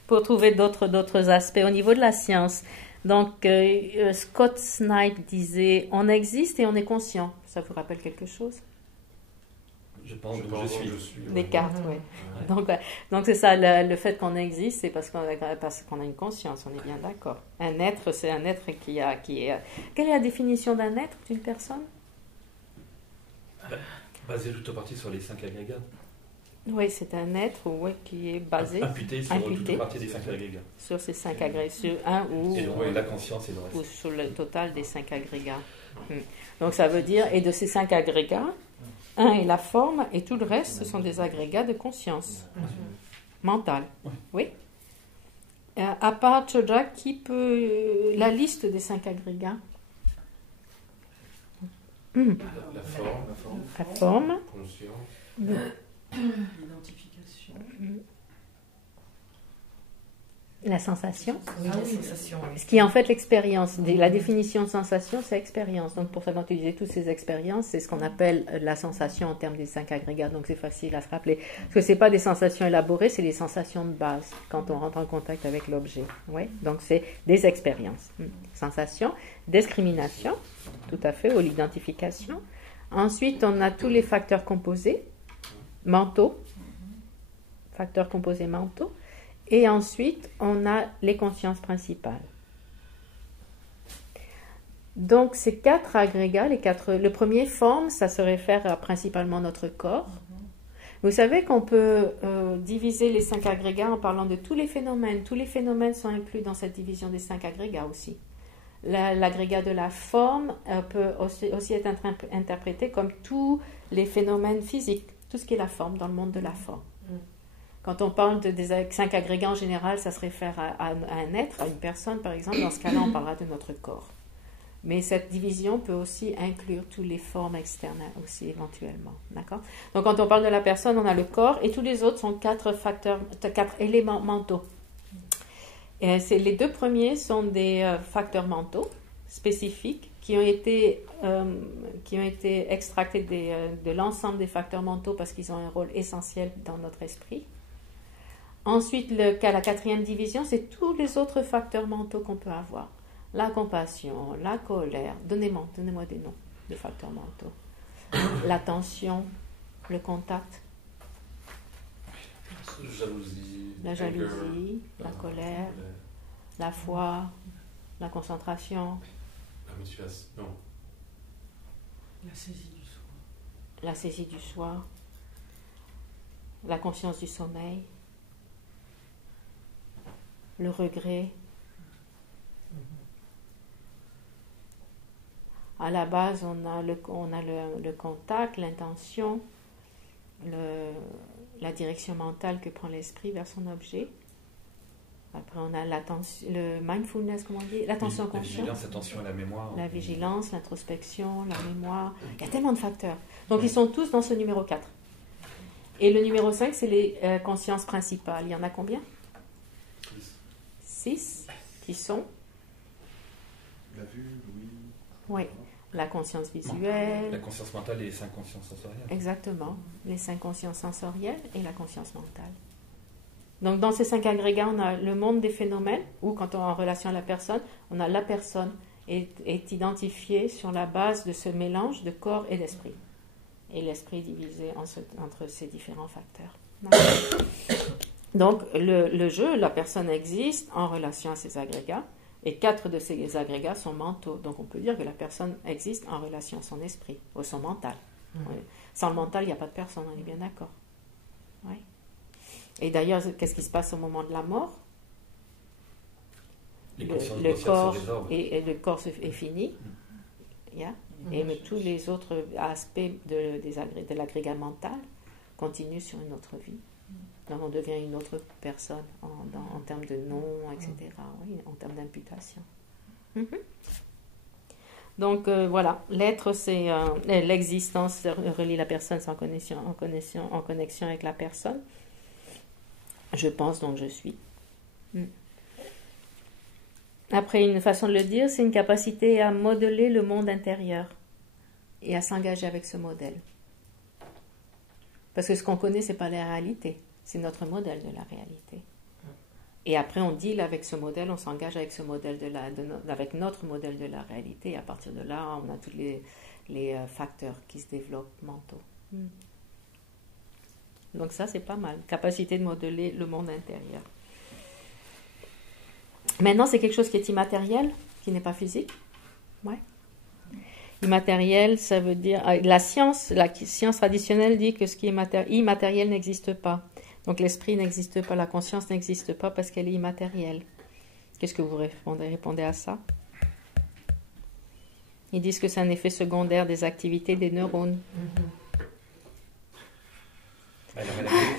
pour trouver d'autres aspects, au niveau de la science, donc Scott Snipe disait, on existe et on est conscient. Ça vous rappelle quelque chose? Je pense Je que pense je que suis. Descartes, oui. Ouais. Donc c'est ça, le fait qu'on existe, c'est parce qu'on a une conscience, on est bien d'accord. Un être, c'est un être qui est... Quelle est la définition d'un être, d'une personne? Basé tout au parti sur les 5 agrégats. Oui, c'est un être qui est basé Imputé sur toute ou partie des 5 agrégats. sur ces 5 agrégats, sur un ou, Et donc, la conscience et le reste. ou sur le total des 5 agrégats. Donc ça veut dire, et de ces 5 agrégats, un est la forme et tout le reste, ce sont des agrégats de conscience mentale. Ouais. Oui. À part Chodra, qui peut... la liste des 5 agrégats? La forme, La forme, conscience, L'identification. la sensation, Oui, la sensation. ce qui est en fait l'expérience. La définition de sensation, c'est expérience. Donc pour ça, quand tu disais toutes ces expériences, c'est ce qu'on appelle la sensation en termes des 5 agrégats. Donc c'est facile à se rappeler. Parce que ce n'est pas des sensations élaborées, c'est des sensations de base quand on rentre en contact avec l'objet. Ouais. Donc c'est des expériences. Sensation, discrimination, tout à fait, ou l'identification. Ensuite, on a tous les facteurs composés, mentaux, facteurs composés mentaux. Et ensuite, on a les consciences principales. Donc, ces 4 agrégats, le premier forme, ça se réfère à principalement notre corps. Vous savez qu'on peut diviser les 5 agrégats en parlant de tous les phénomènes. Tous les phénomènes sont inclus dans cette division des 5 agrégats aussi. L'agrégat de la forme peut aussi être interprété comme tous les phénomènes physiques, tout ce qui est la forme dans le monde de la forme. Quand on parle des 5 agrégats en général, ça se réfère à un être, à une personne par exemple. Dans ce cas-là, on parlera de notre corps. Mais cette division peut aussi inclure toutes les formes externes aussi éventuellement. D'accord ? Donc quand on parle de la personne, on a le corps et tous les autres sont 4 éléments mentaux. Et les 2 premiers sont des facteurs mentaux spécifiques qui ont été extractés de l'ensemble des facteurs mentaux parce qu'ils ont un rôle essentiel dans notre esprit. Ensuite, la 4e division, c'est tous les autres facteurs mentaux qu'on peut avoir. La compassion, la colère, donnez-moi des noms de facteurs mentaux. L'attention, le contact, la jalousie, la colère, la foi, la concentration, la motivation, non. La saisie du soi. la saisie du soi, la conscience du sommeil, le regret. À la base, on a le contact, l'intention, la direction mentale que prend l'esprit vers son objet. Après, on a le mindfulness, comment on dit, l'attention La consciente. vigilance, l'attention et la mémoire. La vigilance, l'introspection, la mémoire. Il y a tellement de facteurs. Donc, ils sont tous dans ce numéro 4. Et le numéro 5, c'est les consciences principales. Il y en a combien? 6 qui sont? La vue, l'ouïe. Oui, la conscience visuelle. La conscience mentale et les 5 consciences sensorielles. Exactement, les 5 consciences sensorielles et la conscience mentale. Donc dans ces 5 agrégats, on a le monde des phénomènes, où quand on est en relation à la personne, on a la personne est identifiée sur la base de ce mélange de corps et d'esprit. Et l'esprit est divisé entre ces différents facteurs. Donc le jeu, la personne existe en relation à ces agrégats, et 4 de ces agrégats sont mentaux. Donc on peut dire que la personne existe en relation à son esprit, ou son mental. Sans le mental, il n'y a pas de personne, on est bien d'accord. Oui. Et d'ailleurs, qu'est-ce qui se passe au moment de la mort? Le corps et le corps est fini. Yeah. Mais tous les autres aspects de l'agrégat mental continuent sur une autre vie. Donc on devient une autre personne en termes de nom, etc. Oui, en termes d'imputation. Donc voilà, l'être, c'est l'existence relie la personne en connexion avec la personne. Je pense donc je suis. Après, une façon de le dire, c'est une capacité à modeler le monde intérieur et à s'engager avec ce modèle. Parce que ce qu'on connaît, c'est pas la réalité, c'est notre modèle de la réalité. Et après, on deal avec ce modèle, on s'engage avec ce modèle avec notre modèle de la réalité. Et à partir de là, on a tous les facteurs qui se développent mentaux. Donc ça, c'est pas mal. Capacité de modeler le monde intérieur. Maintenant, c'est quelque chose qui est immatériel, qui n'est pas physique. Ouais. Immatériel, ça veut dire... La science traditionnelle dit que ce qui est immatériel n'existe pas. Donc l'esprit n'existe pas, la conscience n'existe pas parce qu'elle est immatérielle. Qu'est-ce que vous répondez à ça? Ils disent que c'est un effet secondaire des activités des neurones. Les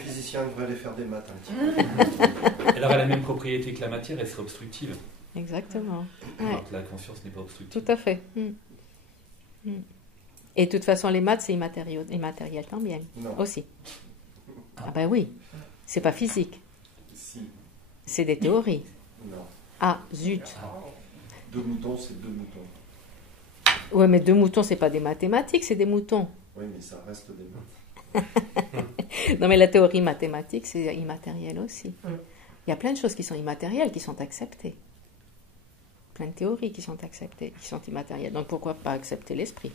physiciens devraient aller faire des maths un petit peu. Elle aurait la même propriété que la matière, elle serait obstructive. Exactement. Alors que la conscience n'est pas obstructive. Tout à fait. Et de toute façon, les maths, c'est immatériel tant bien. Non. Aussi. Ah ben oui, c'est pas physique. Si. C'est des théories. Non. Ah, zut. 2 moutons, c'est 2 moutons. Ouais, mais 2 moutons, c'est pas des mathématiques, c'est des moutons. Oui, mais ça reste des maths. Non, mais la théorie mathématique, c'est immatériel aussi. Il y a plein de choses qui sont immatérielles, qui sont acceptées. Plein de théories qui sont acceptées, qui sont immatérielles. Donc pourquoi pas accepter l'esprit?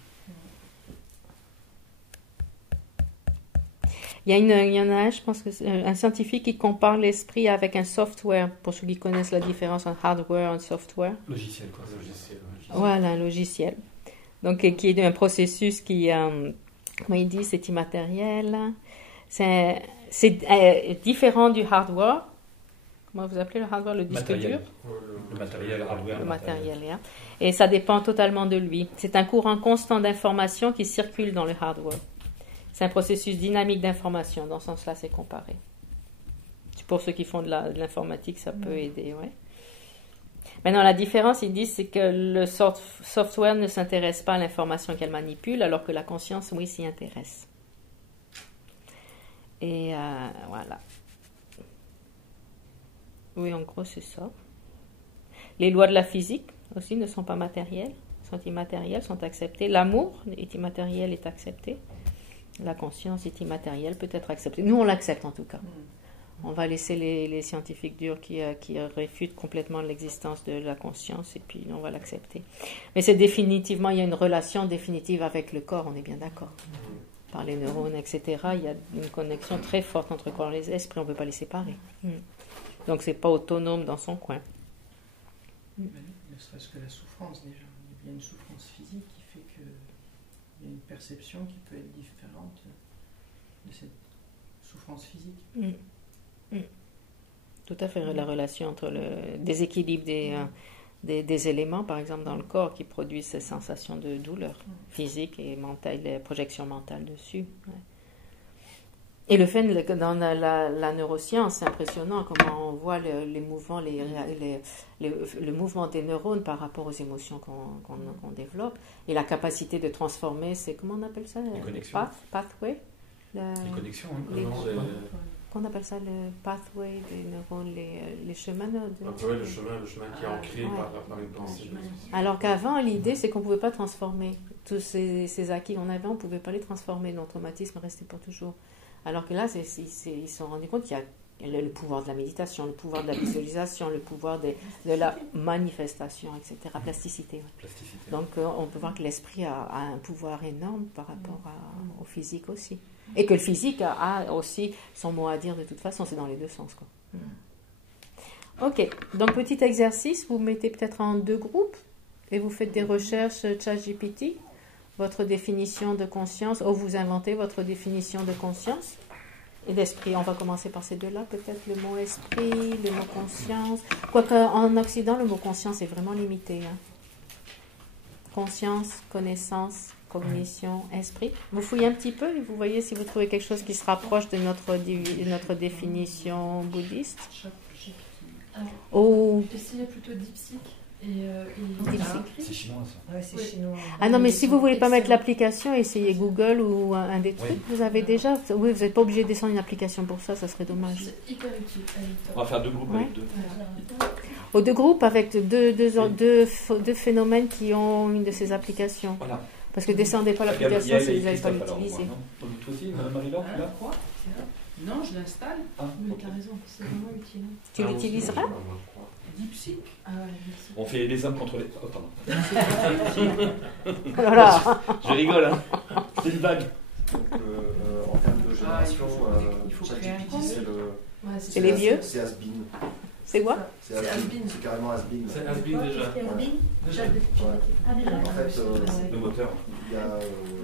Il y en a un, je pense que c'est un scientifique qui compare l'esprit avec un software, pour ceux qui connaissent la différence entre hardware et software. Logiciel, quoi. Logiciel. Voilà, un logiciel. Donc, qui est un processus qui, comment il dit, c'est immatériel. C'est différent du hardware. Comment vous appelez le hardware? Le disque dur? Le matériel, hardware. Le matériel, hein. Et ça dépend totalement de lui. C'est un courant constant d'information qui circule dans le hardware. C'est un processus dynamique d'information. Dans ce sens-là, c'est comparé. Pour ceux qui font de l'informatique, ça peut aider, ouais. Maintenant, la différence, ils disent, c'est que le software ne s'intéresse pas à l'information qu'elle manipule, alors que la conscience, oui, s'y intéresse. Et voilà. Oui, en gros, c'est ça. Les lois de la physique aussi ne sont pas matérielles, sont immatérielles, sont acceptées. L'amour est immatériel, est accepté. La conscience est immatérielle, peut être acceptée. Nous, on l'accepte en tout cas. On va laisser les scientifiques durs qui réfutent complètement l'existence de la conscience et puis on va l'accepter. Mais c'est définitivement, il y a une relation définitive avec le corps, on est bien d'accord. Par les neurones, etc. Il y a une connexion très forte entre le corps et l'esprit, on ne peut pas les séparer. Donc c'est pas autonome dans son coin. Ne serait-ce que la souffrance déjà. Il y a une souffrance physique qui fait qu'il y a une perception qui peut être différente de cette souffrance physique. Tout à fait, la relation entre le déséquilibre des éléments, par exemple dans le corps, qui produisent ces sensations de douleur physique et mentale, les projections mentales dessus. Ouais. Et le fait, dans la neuroscience, c'est impressionnant comment on voit les mouvements, le mouvement des neurones par rapport aux émotions qu'on développe, et la capacité de transformer, c'est comment on appelle ça? Les connexions. Pathway. Les connexions, hein, les- vraiment, qu'on appelle ça le pathway des neurones, les chemins de... Ouais, le chemin qui est ancré Ouais. par une pensée. Alors qu'avant, l'idée, c'est qu'on ne pouvait pas transformer. Tous ces acquis qu'on avait, on ne pouvait pas les transformer. Nos traumatismes restaient pour toujours. Alors que là, ils se sont rendus compte qu'il y a le pouvoir de la méditation, le pouvoir de la visualisation, le pouvoir de la manifestation, etc. Plasticité. Ouais. Plasticité. Donc, on peut voir que l'esprit a un pouvoir énorme par rapport au physique aussi. Et que le physique a aussi son mot à dire de toute façon, c'est dans les deux sens, quoi. Ok, donc petit exercice, vous mettez peut-être en 2 groupes et vous faites des recherches ChatGPT, votre définition de conscience, ou vous inventez votre définition de conscience et d'esprit. On va commencer par ces deux-là, peut-être le mot esprit, le mot conscience. Quoique en Occident, le mot conscience est vraiment limité. Hein. Conscience, connaissance, cognition, esprit. Vous fouillez un petit peu et vous voyez si vous trouvez quelque chose qui se rapproche de notre définition bouddhiste. Ou J'essayais plutôt DeepSeek et C'est chinois, ça. Ouais, c'est chinois. Ah non, mais si vous ne voulez pas mettre excellent. l'application, essayez Google ou un des trucs. Oui. Vous avez déjà. Oui, vous n'êtes pas obligé de descendre une application pour ça, ça serait dommage. C'est hyper utile. On va faire 2 groupes Ouais. avec 2. Aux 2 groupes avec deux phénomènes qui ont une de ces applications. Voilà. Parce que descendez pas l'application si vous n'allez pas l'utiliser. Toi aussi, Marie-Laure, tu l'as Quoi Non, je l'installe. Ah, Mais ok. t'as raison, c'est vraiment utile. Tu l'utiliseras? DeepSeek. Ah ouais, merci. On fait les hommes contre les... Oh, pardon. Oh là là. Je rigole, hein. C'est une blague. Donc, en termes de génération, il faut créer un ChatGPT, compte. c'est le. Ouais, C'est les vieux? C'est has-been. C'est quoi? C'est has-been. C'est carrément has-been. C'est has-been déjà. Déjà. Ah, déjà. En fait, Le moteur.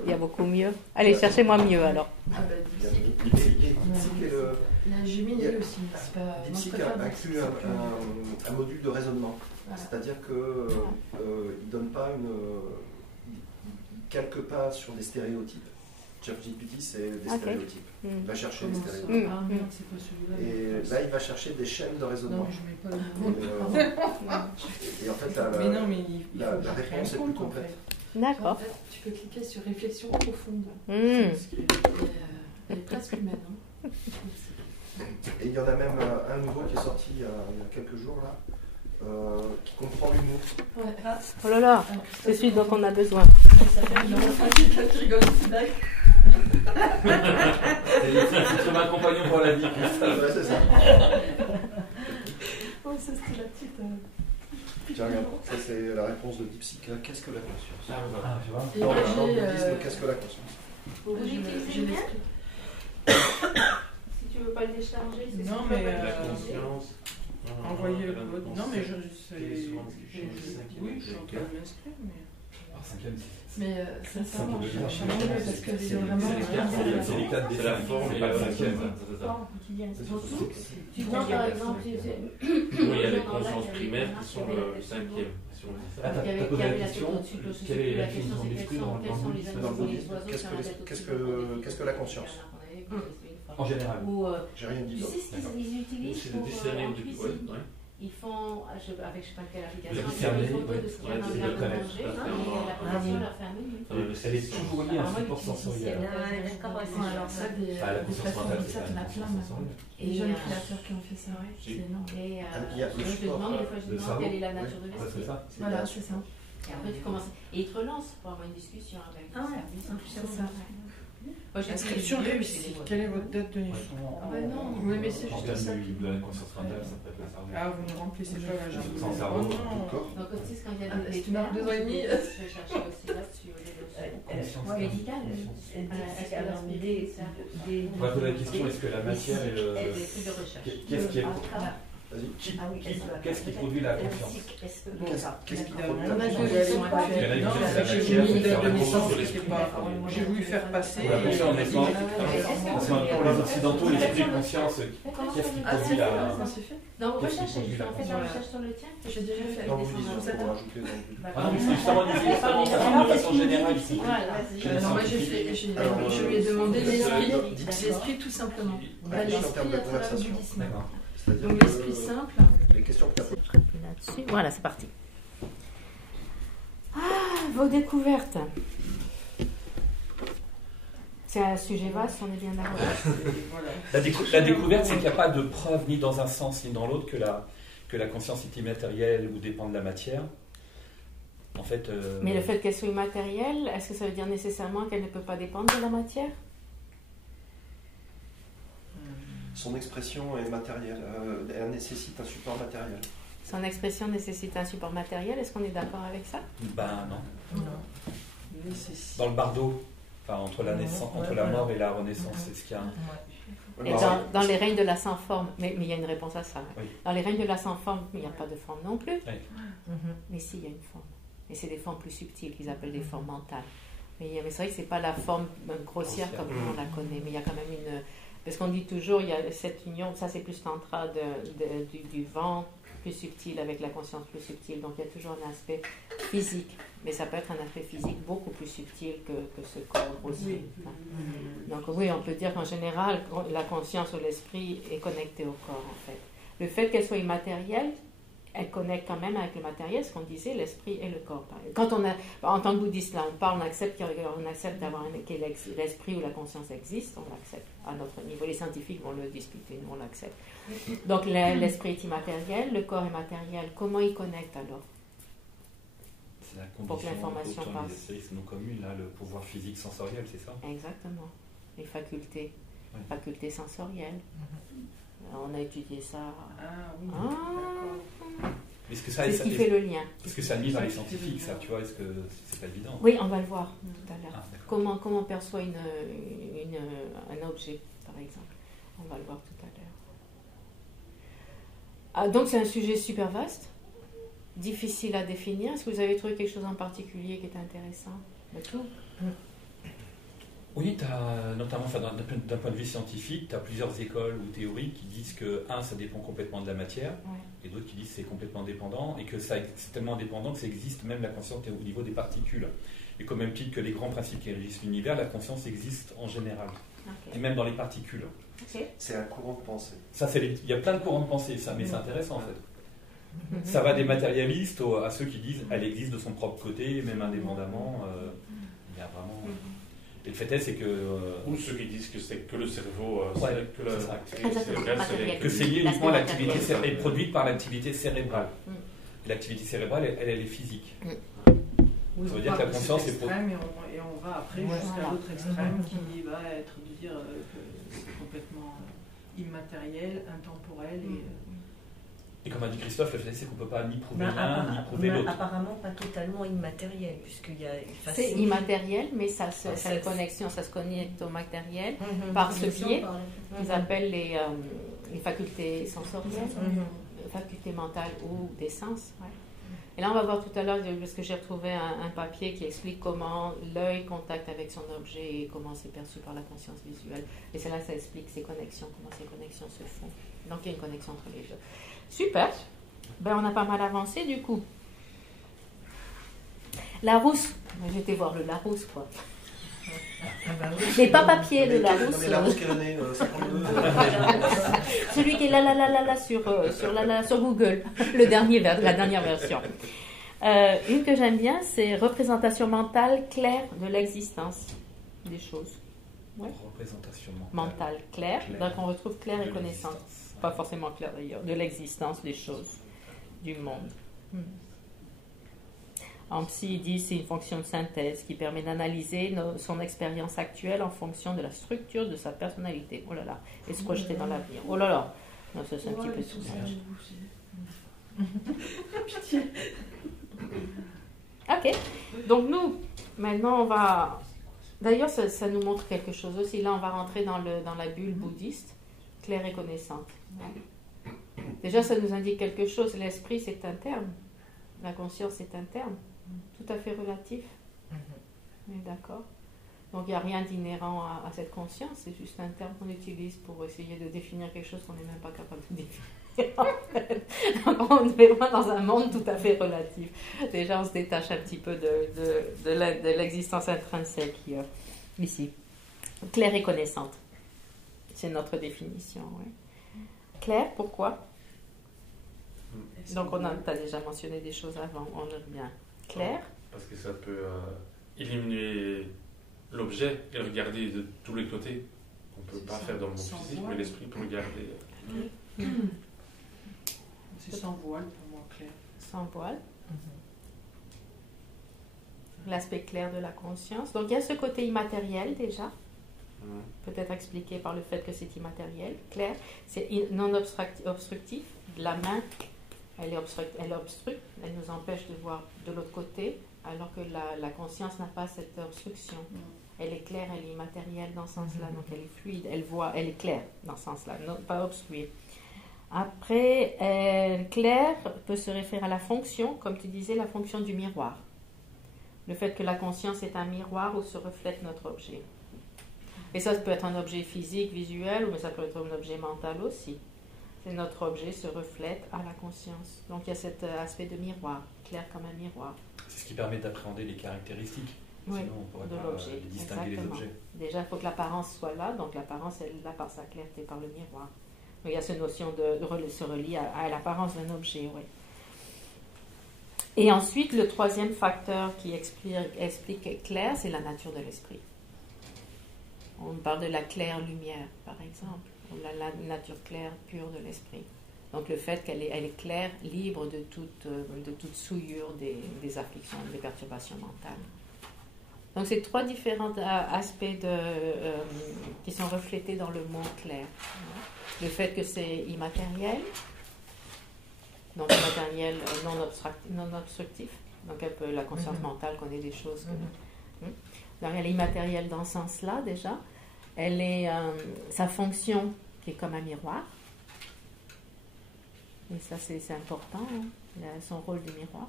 Il y a beaucoup mieux. Allez, cherchez-moi mieux alors. Ah bah il y a DeepSeek. DeepSeek est le. La Gemini Il y a- aussi. C'est pas... moi, je DeepSeek préfère inclut DeepSeek, c'est plus- un module de raisonnement. Voilà. C'est-à-dire que il donne pas il calque pas sur des stéréotypes. ChatGPT, c'est des Ok. stéréotypes. Mm. Il va chercher des Comment ça stéréotypes. Ah merde, c'est pas celui-là. Et là, il va chercher des chaînes de Non, raisonnement. mais je mets pas le Et, nom. et en fait, Mais non, mais il la faut que je crée réponse un est plus compte, en complète. fait. En D'accord. fait, tu peux cliquer sur réflexion profonde. Mm. Et, elle est presque humaine. Hein. Et il y en a même un nouveau qui est sorti il y a quelques jours là, qui comprend l'humour. Ouais. Oh là là. Ah, C'est celui dont on a besoin. Tu rigoles, c'est dingue. C'est ma compagnon pour la vie. Ouais, c'est ça. Oh, ça c'était la petite. Tiens, regarde, ça c'est la réponse de DeepSeek. Qu'est-ce que la conscience? Ah, tu vois. Et Dans moi, le j'ai, bouddhisme, qu'est-ce que la conscience? j'ai l'esprit. Si tu veux pas le décharger, c'est Non, si tu mais, veux pas le La décharger. conscience. Envoyer le code. Non, mais je sais. Oui, Oui, je suis en train de m'inscrire, mais. Ah, cinquième, Mais sincèrement, je c'est- suis vraiment parce que j'ai vraiment. c'est les 4 C'est la forme et pas le cinquième. Forme quotidienne. C'est Tu vois, par exemple, Oui, il y a les consciences primaires qui sont le cinquième. Si on dit ça. Ah, t'as il y posé avait la la question, tête au-dessus, quelle est la question, définition c'est d'esprit dans le quels sont les bouddhisme? dans le animaux, les bouddhisme. oiseaux sur la tête au-dessus Qu'est-ce que la conscience? En général. Ou, J'ai rien dit tu d'autre. sais ce qu'ils utilisent C'est le pour discerner en du. cuisine. Ouais. Ils font, avec je sais pas quelle application, Le ils discerner, font des photos ouais. de ce qu'il y a Ouais, dans c'est le le verre de connaître. manger, Ah, et l'application leur fait un menu. Elle est toujours liée à un support sensoriel. Alors ça, des Ah, la conscience plateformes mentale, comme ça, c'est t'en pas as une plein conscience maintenant. sensorielle. Et les jeunes créateurs qui ont fait ça, c'est énorme. Et Il y a le je te support, demande, des fois, je le demande cerveau. quelle est la nature de Ouais, c'est l'esprit. ça. Voilà, c'est ça. Et après, tu commences. Et ils te relancent pour avoir une discussion avec le service. C'est ça. Moi, j'ai Inscription pris les réussie. mots. Quelle est votre date de naissance? Ah bah non, oui, mais c'est En juste termes ça. de la conscience mentale, ça peut être le cerveau. Ah, vous ne remplissez pas la jambe. Sans cerveau, Oh Tout non. le corps. Donc, tu sais, quand il y a Ah, des c'est une heure, 2 ans et demi. je vais chercher aussi là-dessus, au lieu de Conscience. médical. Est-ce que la spirit, ça On va poser la question, est-ce que la matière est le... des trucs de recherche. Qu'est-ce qui est... Vas-y. Qu'est-ce qui produit la conscience? Qu'est-ce qui On a deux deux versions versions actuelles. Non, Il y en a mais qui j'ai mis disent une la date de matière naissance, sur c'était pas. J'ai voulu faire passer. On l'a fait en et- naissant. Parce que pour les occidentaux, l'esprit de conscience, qu'est-ce qui Ah, c'est produit fait, la... ça c'est fait. Donc, Qu'est-ce qui recherche, produit la en fait, la recherche sur le tien. J'ai déjà fait Dans avec le des bouddhisme, formateurs. pour rajouter dans le bouddhisme. Ah non, mais c'est justement des expérimentations de façon générale ici. Voilà. Alors moi j'ai fait, je lui ai demandé l'esprit tout simplement. Bah, l'esprit à travers le bouddhisme. D'accord. C'est-à-dire Donc que l'esprit simple. les questions que tu as posées. Là-dessus. Voilà, c'est parti. Ah, vos découvertes. C'est un sujet vaste, on est bien d'accord. Voilà. La découverte, c'est qu'il n'y a pas de preuve ni dans un sens ni dans l'autre que la conscience est immatérielle ou dépend de la matière. En fait, Mais le fait qu'elle soit immatérielle, est-ce que ça veut dire nécessairement qu'elle ne peut pas dépendre de la matière? Son expression est matérielle, elle nécessite un support matériel. Son expression nécessite un support matériel, est-ce qu'on est d'accord avec ça? Ben non. Non. Dans le bardo, enfin, entre la naissance, entre la mort et la renaissance, c'est ce qu'il y a. Et dans les règnes de la sans forme, mais il y a une réponse à ça. Hein. Oui. Dans les règnes de la sans forme, il n'y a pas de forme non plus. Oui. Mais si, il y a une forme. Et c'est des formes plus subtiles qu'ils appellent des formes mentales. Mais c'est vrai que ce n'est pas la forme grossière comme on la connaît, mais il y a quand même une... Parce qu'on dit toujours, il y a cette union, ça c'est plus tantra du vent plus subtil avec la conscience plus subtile. Donc il y a toujours un aspect physique, mais ça peut être un aspect physique beaucoup plus subtil que ce corps grossier. Donc oui, on peut dire qu'en général, la conscience ou l'esprit est connecté au corps en fait. Le fait qu'elle soit immatérielle, elle connecte quand même avec le matériel, ce qu'on disait, l'esprit et le corps. Quand on a, en tant que bouddhiste, là, on accepte d'avoir que l'esprit ou la conscience existe, on l'accepte à notre niveau. Les scientifiques vont le discuter, nous on l'accepte. Donc l'esprit est immatériel, le corps est matériel. Comment il connecte alors? C'est la condition pour que l'information autour des passe. expériences non communes, là, le pouvoir physique sensoriel, c'est ça? Exactement. Les facultés, Oui. facultés sensorielles. On a étudié ça. Ah oui, d'accord. Est-ce que ça, C'est ce qui fait le lien. Est-ce que ça lie dans les scientifiques, ça, tu vois? Est-ce que c'est pas évident? Oui, on va le voir tout à l'heure. Ah, d'accord. Comment on perçoit un objet, par exemple. On va le voir tout à l'heure. Ah, donc c'est un sujet super vaste, difficile à définir. Est-ce que vous avez trouvé quelque chose en particulier qui est intéressant? De tout. Oui, notamment d'un point de vue scientifique, tu as plusieurs écoles ou théories qui disent que, ça dépend complètement de la matière, et d'autres qui disent que c'est complètement dépendant, et que c'est tellement dépendant que ça existe, même la conscience au niveau des particules. Et qu'au même titre que les grands principes qui régissent l'univers, la conscience existe en général, et même dans les particules. C'est un courant de pensée. Il y a plein de courants de pensée, ça, mais c'est intéressant en fait. Ça va des matérialistes à ceux qui disent qu'elle existe de son propre côté, même indépendamment. Il y a vraiment... Et le fait est, c'est que... Ou ceux qui disent que c'est que le cerveau, que l'activité cérébrale, que c'est lié uniquement à l'activité cérébrale, produite par l'activité cérébrale. L'activité cérébrale, elle est physique. Oui, ça veut dire que la conscience est... Et on va après jusqu'à l'autre extrême qui va être de dire que c'est complètement immatériel, intemporel Et comme a dit Christophe, le fait c'est qu'on ne peut pas ni prouver l'un, ni prouver l'autre. Apparemment pas totalement immatériel, puisqu'il y a... C'est immatériel, mais ça a une connexion, ça se connecte au matériel par ce biais qu'ils appellent les facultés sensorielles, facultés mentales ou des sens. Ouais. Et là, on va voir tout à l'heure, parce que j'ai retrouvé un papier qui explique comment l'œil contacte avec son objet et comment c'est perçu par la conscience visuelle. Et c'est là que ça explique ces connexions, comment ces connexions se font. Donc, il y a une connexion entre les deux. Super. Ben, on a pas mal avancé, du coup. Larousse. J'ai été voir le Larousse, quoi. Mais pas papier, le Larousse. Non, mais Larousse, quelle année 52 Celui qui est là sur Google, la dernière version. Une que j'aime bien, c'est représentation mentale claire de l'existence des choses. Ouais. Représentation mentale claire. Donc on retrouve claire et connaissance. Pas forcément claire d'ailleurs, de l'existence des choses, du monde. En psy, il dit c'est une fonction de synthèse qui permet d'analyser son expérience actuelle en fonction de la structure de sa personnalité. Oh là là, et se projeter dans l'avenir. Oh là là, non, ça c'est un petit peu tout ça. Pitié. Ok, donc nous, maintenant on va... D'ailleurs, ça nous montre quelque chose aussi. Là, on va rentrer dans la bulle bouddhiste, claire et connaissante. Déjà, ça nous indique quelque chose. L'esprit, c'est un terme. La conscience, c'est un terme. Tout à fait relatif. On est d'accord? Donc, il n'y a rien d'inhérent à cette conscience. C'est juste un terme qu'on utilise pour essayer de définir quelque chose qu'on n'est même pas capable de définir. En fait. Donc, on est vraiment dans un monde tout à fait relatif. Déjà, on se détache un petit peu de l'existence intrinsèque ici. Claire et connaissante. C'est notre définition. Oui. Claire, pourquoi? Donc, tu as déjà mentionné des choses avant. On revient. Claire? Parce que ça peut éliminer l'objet et le regarder de tous les côtés. On ne peut pas faire dans le monde physique, mais l'esprit peut regarder. C'est sans voile pour moi, clair. Sans voile. L'aspect clair de la conscience. Donc il y a ce côté immatériel déjà, peut-être expliqué par le fait que c'est immatériel. Clair, c'est non obstructif. La main, elle obstructe, elle nous empêche de voir de l'autre côté, alors que la conscience n'a pas cette obstruction. Elle est claire, elle est immatérielle dans ce sens-là, donc elle est fluide, elle est claire dans ce sens-là, non, pas obstruée. Après, clair peut se référer à la fonction, comme tu disais, la fonction du miroir. Le fait que la conscience est un miroir où se reflète notre objet. Et ça peut être un objet physique, visuel, mais ça peut être un objet mental aussi. Et notre objet se reflète à la conscience. Donc il y a cet aspect de miroir, clair comme un miroir. C'est ce qui permet d'appréhender les caractéristiques. Oui, sinon, on pourrait de pas l'objet. distinguer les objets. Déjà, il faut que l'apparence soit là, donc l'apparence, elle est là par sa clarté, par le miroir. Donc, il y a cette notion de se relier à l'apparence d'un objet, oui. Et ensuite, le troisième facteur qui explique clair, c'est la nature de l'esprit. On parle de la claire lumière, par exemple, ou la nature claire pure de l'esprit. Donc le fait qu'elle est claire, libre de toute souillure des afflictions, des perturbations mentales. Donc c'est trois différents aspects qui sont reflétés dans le mot clair. Le fait que c'est immatériel, donc immatériel non obstructif, donc un peu la conscience mentale connaît des choses. Donc elle est immatérielle dans ce sens-là déjà. Elle est sa fonction qui est comme un miroir. Et ça c'est important, hein, son rôle de miroir.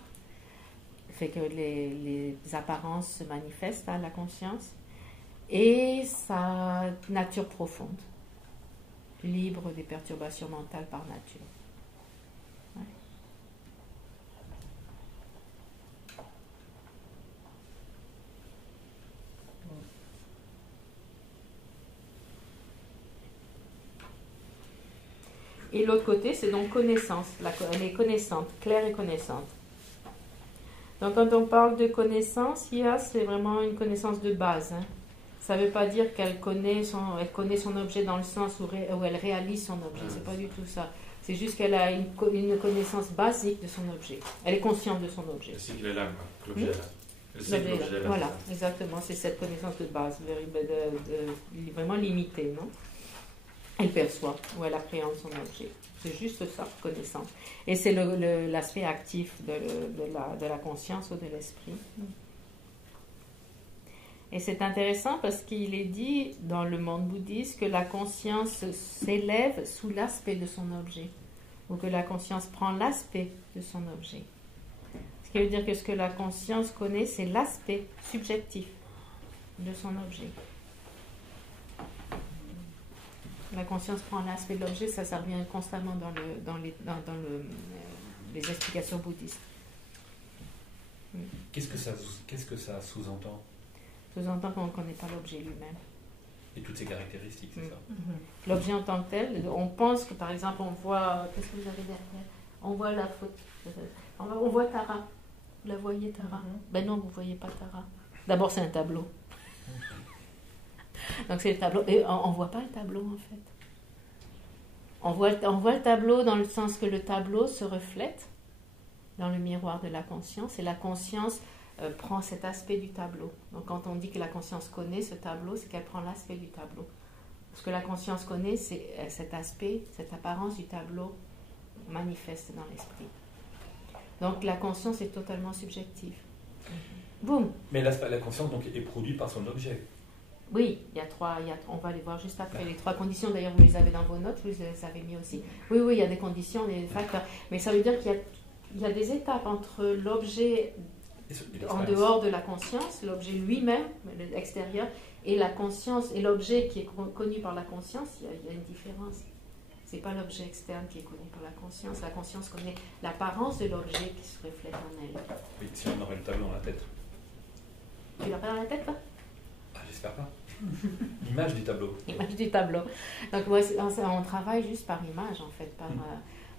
Fait que les apparences se manifestent à la conscience. Et sa nature profonde, libre des perturbations mentales par nature. Ouais. Et l'autre côté, c'est donc connaissance. Elle est connaissante, claire et connaissante. Donc quand on parle de connaissance, c'est vraiment une connaissance de base. Hein. Ça ne veut pas dire qu'elle connaît son objet dans le sens où elle réalise son objet. C'est pas du tout ça. C'est juste qu'elle a une connaissance basique de son objet. Elle est consciente de son objet. Elle sait qu'il est là, que l'objet est là. Elle sait que l'objet est là. Voilà, exactement. C'est cette connaissance de base, vraiment limitée, non? Elle perçoit ou elle appréhende son objet. C'est juste ça, connaissance. Et c'est l'aspect actif de la conscience ou de l'esprit. Et c'est intéressant parce qu'il est dit dans le monde bouddhiste que la conscience s'élève sous l'aspect de son objet, ou que la conscience prend l'aspect de son objet. Ce qui veut dire que ce que la conscience connaît, c'est l'aspect subjectif de son objet. La conscience prend l'aspect de l'objet, ça revient constamment dans les explications bouddhistes. Qu'est-ce que ça sous-entend? Sous-entend qu'on ne connaît pas l'objet lui-même. Et toutes ses caractéristiques, c'est ça? L'objet en tant que tel, on pense que par exemple on voit, qu'est-ce que vous avez derrière? On voit la photo, on voit Tara. Vous la voyez Tara? Ben non, vous ne voyez pas Tara. D'abord c'est un tableau. Donc c'est le tableau. Et on ne voit pas le tableau en fait. On voit le tableau dans le sens que le tableau se reflète dans le miroir de la conscience et la conscience prend cet aspect du tableau. Donc quand on dit que la conscience connaît ce tableau, c'est qu'elle prend l'aspect du tableau. Ce que la conscience connaît, c'est cet aspect, cette apparence du tableau manifeste dans l'esprit. Donc la conscience est totalement subjective. Boum. Mais la conscience donc, est produite par son objet. Oui, on va les voir juste après. Les trois conditions, d'ailleurs, vous les avez dans vos notes, vous les avez mis aussi. Oui, il y a des conditions, des facteurs. Mais ça veut dire qu'il y a des étapes entre l'objet en dehors de la conscience, l'objet lui-même, l'extérieur, et la conscience, et l'objet qui est connu par la conscience, il y a une différence. Ce n'est pas l'objet externe qui est connu par la conscience. La conscience connaît l'apparence de l'objet qui se reflète en elle. Oui, si on aurait le tableau dans la tête. Tu l'as pas dans la tête, toi? J'espère pas. L'image du tableau. L'image du tableau. Donc, on travaille juste par image, en fait.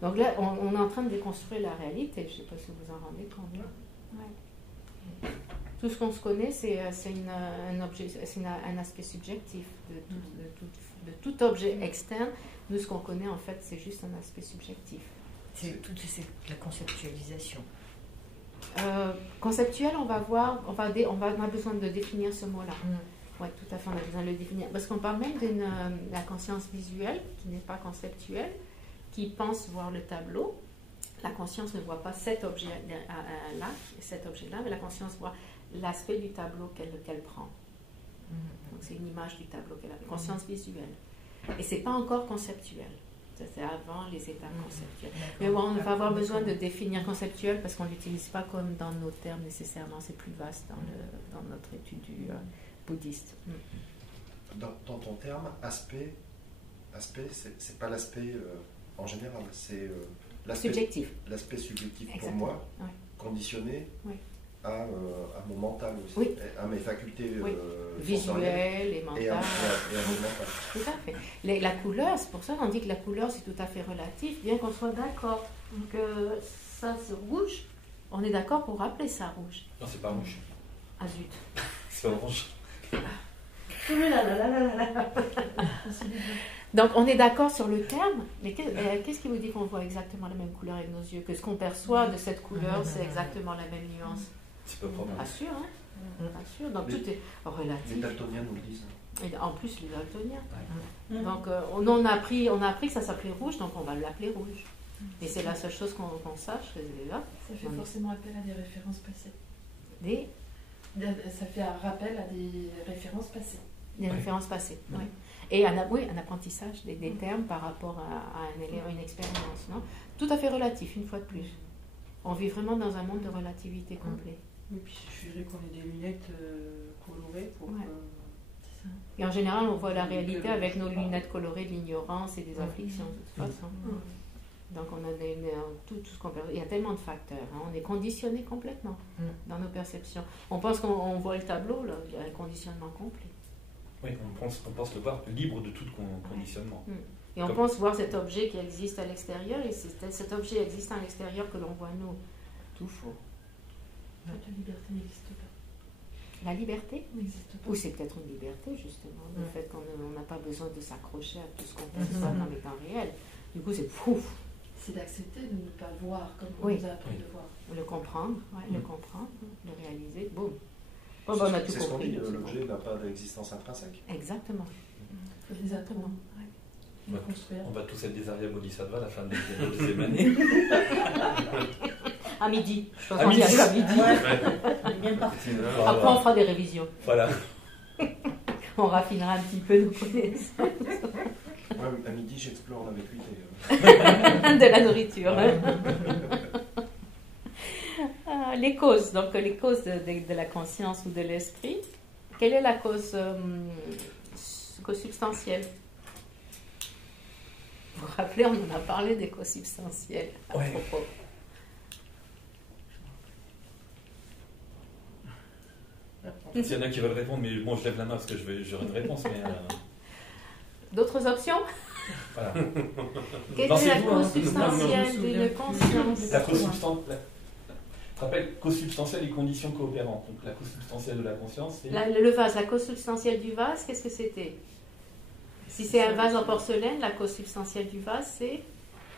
Donc là, on est en train de déconstruire la réalité. Je ne sais pas si vous en rendez compte. Ouais. Tout ce qu'on se connaît, c'est un aspect subjectif de tout objet externe. Nous, ce qu'on connaît, en fait, c'est juste un aspect subjectif. C'est la conceptualisation. Conceptuel, on va voir, on a besoin de définir ce mot-là. Oui, tout à fait, on a besoin de le définir. Parce qu'on parle même de la conscience visuelle, qui n'est pas conceptuelle, qui pense voir le tableau. La conscience ne voit pas cet objet-là, mais la conscience voit l'aspect du tableau qu'elle prend. Donc c'est une image du tableau qu'elle a, conscience visuelle. Et ce n'est pas encore conceptuel. Ça, c'est avant les étapes conceptuelles. Mais bon, on va avoir besoin de définir conceptuel parce qu'on ne l'utilise pas comme dans nos termes nécessairement. C'est plus vaste dans notre étude du bouddhiste. Dans ton terme, aspect c'est pas l'aspect en général, c'est l'aspect subjectif. L'aspect subjectif Exactement. pour moi, Oui. Conditionné Oui. à mon mental aussi, oui. à mes facultés visuelles et mentales. Et à mon mental. Tout à fait. La couleur, c'est pour ça qu'on dit que la couleur c'est tout à fait relatif, bien qu'on soit d'accord que ça c'est rouge, on est d'accord pour appeler ça rouge. Non, c'est pas rouge. Ah zut. C'est orange. Donc on est d'accord sur le terme, mais qu'est-ce qui vous dit qu'on voit exactement la même couleur avec nos yeux? Que ce qu'on perçoit de cette couleur, c'est exactement la même nuance? C'est pas probable. Pas sûr, hein? Pas sûr. Donc tout est relatif. Les daltoniens nous le disent. Et en plus les daltoniens. Ouais. Donc on a appris que ça s'appelait rouge, donc on va l'appeler rouge. Et c'est la seule chose qu'on sache, c'est là. Ça fait forcément appel à des références passées. Ça fait un rappel à des références passées. Des références passées, oui. Et un apprentissage des termes par rapport à une expérience, non? Tout à fait relatif, une fois de plus. On vit vraiment dans un monde de relativité complet. Et puis il suffirait qu'on ait des lunettes colorées pour... Et en général, on voit la réalité avec nos lunettes colorées de l'ignorance et des afflictions, de toute façon. Donc on a tout ce qu'on peut... Il y a tellement de facteurs. Hein. On est conditionné complètement dans nos perceptions. On pense qu'on voit le tableau, là, il y a un conditionnement complet. Oui, on pense le voir libre de tout conditionnement. Et on pense voir cet objet qui existe à l'extérieur, et c'est cet objet existant à l'extérieur que l'on voit nous. Tout faux. La liberté n'existe pas. La liberté n'existe pas. Ou c'est peut-être une liberté, justement, le fait qu'on n'a pas besoin de s'accrocher à tout ce qu'on perçoit dans les temps réels. Du coup, c'est pouf. C'est d'accepter de ne pas le voir comme on nous a appris de voir. Le comprendre, le réaliser, boum. C'est ce qu'on dit, l'objet n'a pas d'existence intrinsèque. Exactement. Exactement. On va tous être des Arya Bodhisattva à la fin de la deuxième année. À midi. Je pense qu'on y arrive à midi. On est bien parti. Après, on fera des révisions. Voilà. On raffinera un petit peu nos connaissances. Ouais, à midi, j'explore la vécuité. De la nourriture. Les causes, donc les causes de la conscience ou de l'esprit. Quelle est la cause substantielle? Vous vous rappelez, on en a parlé des causes substantielles à propos. S'il y en a qui veulent répondre, mais bon, je lève la main parce que j'aurai une réponse. Mais D'autres options? Voilà. Quelle est la cause substantielle d'une conscience? La cause substantielle. Je rappelle, cause substantielle et conditions coopérantes. Donc la cause substantielle de la conscience, c'est... Le vase, la cause substantielle du vase, qu'est-ce que c'était? Si c'est un vase en porcelaine, la cause substantielle du vase, c'est...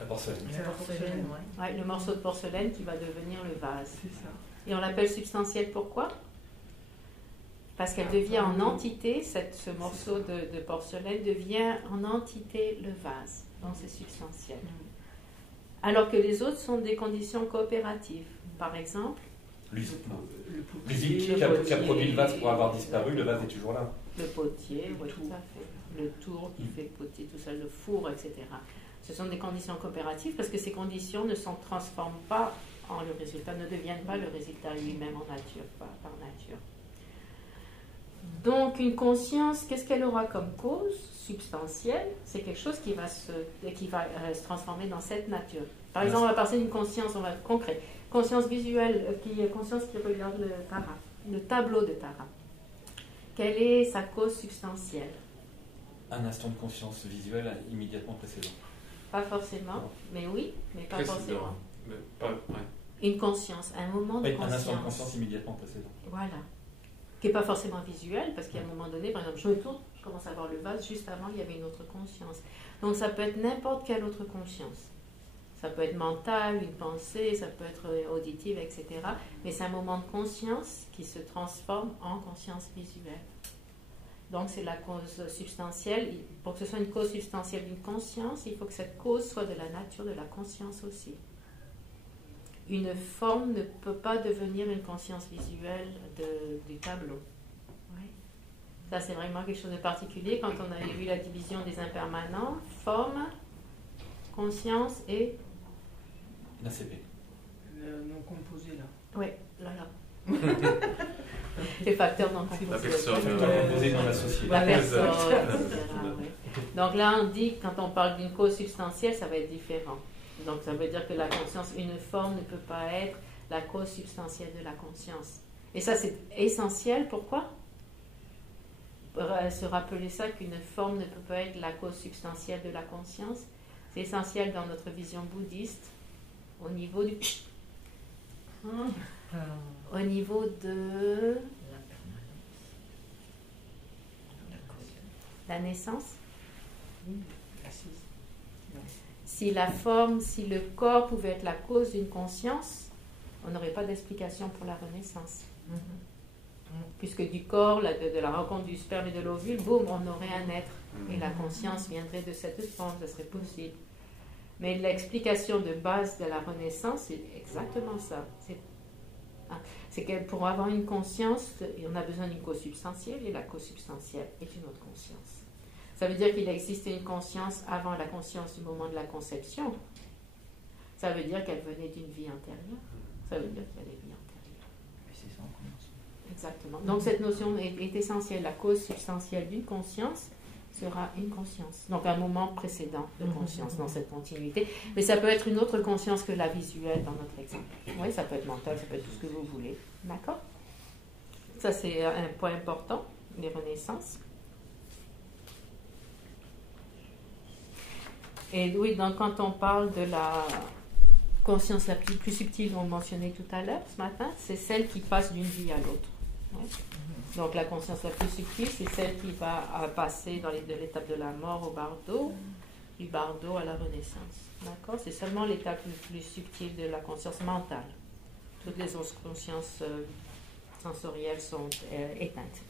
La porcelaine. La porcelaine, ouais, le morceau de porcelaine qui va devenir le vase. C'est ça. Et on l'appelle substantielle pourquoi? Parce qu'elle devient en entité, ce morceau de porcelaine devient en entité le vase. Donc c'est substantiel. Alors que les autres sont des conditions coopératives. Par exemple, l'usine qui a produit le vase pour avoir disparu, le vase est toujours là. Le potier, oui, tout à fait. Le tour qui fait le potier, tout ça, le four, etc. Ce sont des conditions coopératives parce que ces conditions ne se transforment pas en le résultat, ne deviennent pas le résultat lui-même en nature, par nature. Donc une conscience, qu'est-ce qu'elle aura comme cause substantielle? C'est quelque chose qui va se transformer dans cette nature. Par exemple, on va passer d'une conscience, on va être concret. Conscience visuelle, conscience qui regarde le Tara, le tableau de Tara. Quelle est sa cause substantielle? Un instant de conscience visuelle immédiatement précédent. Pas forcément, mais oui, mais pas forcément. Mais pas, ouais. Une conscience, un moment de Un conscience. instant de conscience immédiatement précédent. Voilà. Qui n'est pas forcément visuel, parce qu'à un moment donné, par exemple, je me tourne, je commence à voir le vase, juste avant, il y avait une autre conscience. Donc ça peut être n'importe quelle autre conscience. Ça peut être mentale, une pensée, ça peut être auditive, etc. Mais c'est un moment de conscience qui se transforme en conscience visuelle. Donc c'est la cause substantielle. Pour que ce soit une cause substantielle d'une conscience, il faut que cette cause soit de la nature de la conscience aussi. Une forme ne peut pas devenir une conscience visuelle du tableau. Oui. Ça, c'est vraiment quelque chose de particulier. Quand on avait vu la division des impermanents, forme, conscience et... L'ACP. Le non composé, là. Oui, là. Les facteurs non composés. La personne. Composé dans la société. La personne, etc. Oui. Donc là, on dit, quand on parle d'une cause substantielle, ça va être différent. Donc ça veut dire que la conscience uniforme ne peut pas être la cause substantielle de la conscience. Et ça, c'est essentiel. Pourquoi ? Pour se rappeler ça, qu'une forme ne peut pas être la cause substantielle de la conscience. C'est essentiel dans notre vision bouddhiste au niveau du... Au niveau de... La naissance. Si la forme, si le corps pouvait être la cause d'une conscience, on n'aurait pas d'explication pour la renaissance. Puisque du corps, de la rencontre du sperme et de l'ovule, boum, on aurait un être. Et la conscience viendrait de cette forme, ça serait possible. Mais l'explication de base de la renaissance, c'est exactement ça. C'est que pour avoir une conscience, on a besoin d'une cause substantielle, et la cause substantielle est une autre conscience. Ça veut dire qu'il existait une conscience avant la conscience du moment de la conception. Ça veut dire qu'elle venait d'une vie antérieure. Ça veut dire qu'il y a des vies antérieures. Mais c'est ça, on commence. Exactement. Donc cette notion est essentielle. La cause substantielle d'une conscience sera une conscience. Donc un moment précédent de conscience dans cette continuité. Mais ça peut être une autre conscience que la visuelle dans notre exemple. Oui, ça peut être mental, ça peut être tout ce que vous voulez. D'accord ? Ça, c'est un point important, les renaissances. Et oui, donc quand on parle de la conscience la plus subtile, on le mentionnait tout à l'heure ce matin, c'est celle qui passe d'une vie à l'autre. Ouais. Donc la conscience la plus subtile, c'est celle qui va passer de l'étape de la mort au bardo, du bardo à la renaissance. D'accord ? C'est seulement l'étape plus subtile de la conscience mentale. Toutes les autres consciences sensorielles sont éteintes.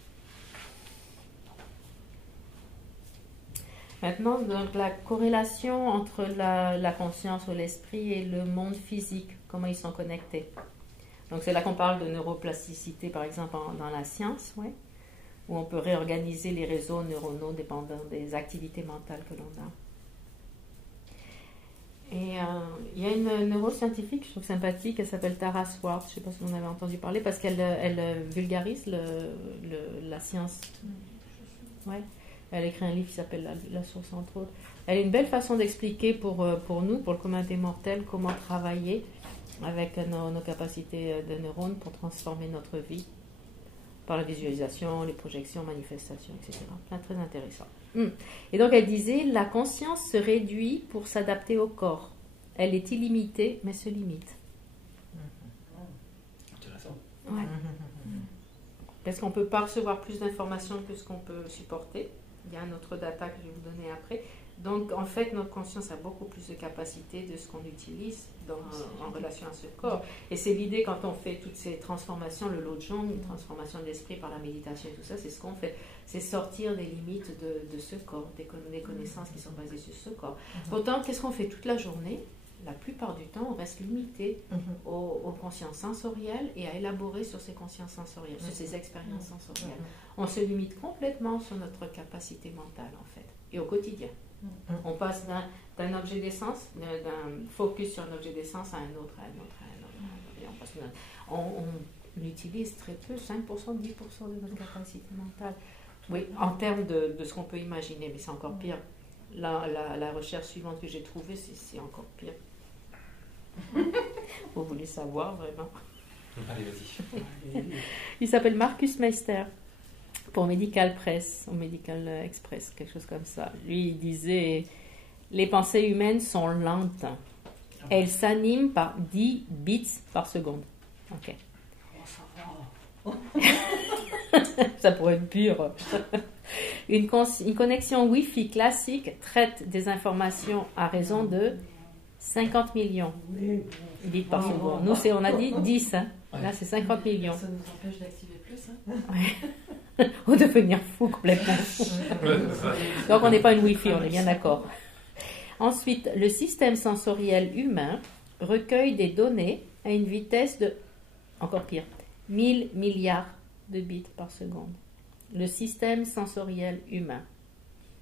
Maintenant, donc, la corrélation entre la conscience ou l'esprit et le monde physique, comment ils sont connectés. Donc c'est là qu'on parle de neuroplasticité, par exemple, dans la science, ouais, où on peut réorganiser les réseaux neuronaux dépendant des activités mentales que l'on a. Et il y a une neuroscientifique, je trouve sympathique, elle s'appelle Tara Swart, je ne sais pas si vous en avez entendu parler, parce qu'elle vulgarise la science. Ouais. Elle écrit un livre qui s'appelle La source, entre autres. Elle a une belle façon d'expliquer pour nous, pour le commun des mortels, comment travailler avec nos capacités de neurones pour transformer notre vie par la visualisation, les projections, manifestations, etc. Très intéressant. Et donc elle disait, la conscience se réduit pour s'adapter au corps. Elle est illimitée, mais se limite. Intéressant. Ouais. Parce qu'on ne peut pas recevoir plus d'informations que ce qu'on peut supporter. Il y a un autre data que je vais vous donner après. Donc, en fait, notre conscience a beaucoup plus de capacité de ce qu'on utilise en relation à ce corps. Et c'est l'idée, quand on fait toutes ces transformations, le Lojong, une transformation de l'esprit par la méditation et tout ça, c'est ce qu'on fait. C'est sortir des limites de ce corps, des connaissances qui sont basées sur ce corps. Pourtant, qu'est-ce qu'on fait toute la journée ? La plupart du temps, on reste limité aux consciences sensorielles et à élaborer sur ces consciences sensorielles, sur ces expériences sensorielles. On se limite complètement sur notre capacité mentale, en fait, et au quotidien. On passe d'un objet d'essence, d'un focus sur un objet d'essence à un autre, à un autre, à un autre. Et on utilise très peu, 5%, 10% de notre capacité mentale. Oui, en termes de ce qu'on peut imaginer, mais c'est encore pire. La recherche suivante que j'ai trouvée, c'est encore pire. Vous voulez savoir vraiment? Allez, vas-y. Il s'appelle Marcus Meister pour Medical Press ou Medical Express, quelque chose comme ça. Lui, il disait les pensées humaines sont lentes Elle s'anime par 10 bits par seconde. Ok. Oh, ça va. Ça pourrait être pire. Une connexion Wi-Fi classique traite des informations à raison de 50 millions bits par seconde. Nous, on a dit 10. Hein. Là, c'est 50 millions. Ça nous empêche d'activer plus. Hein. Ouais. Ou de devenir fou complètement. Donc, on n'est pas une Wi-Fi, on est bien d'accord. Ensuite, le système sensoriel humain recueille des données à une vitesse de, encore pire, 1000 milliards de bits par seconde. Le système sensoriel humain.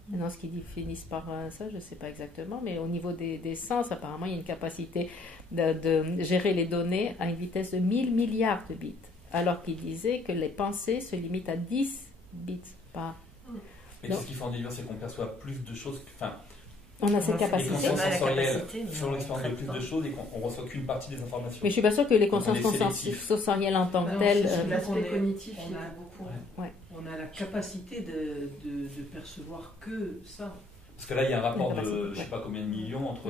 Maintenant, ce qu'ils définissent par ça, je ne sais pas exactement, mais au niveau des sens, apparemment, il y a une capacité de gérer les données à une vitesse de 1000 milliards de bits, alors qu'ils disaient que les pensées se limitent à 10 bits par. Mais ce qui fait en délire, c'est qu'on perçoit plus de choses. On a cette capacité. Les consciences sensorielles font l'expérience de plus de choses et qu'on ne reçoit qu'une partie des informations. Mais je ne suis pas sûre que les consciences sensorielles en tant que telles. L'aspect cognitif, il y a beaucoup. Ouais. On a la capacité de percevoir que ça. Parce que là, il y a un rapport de je ne sais pas combien de millions entre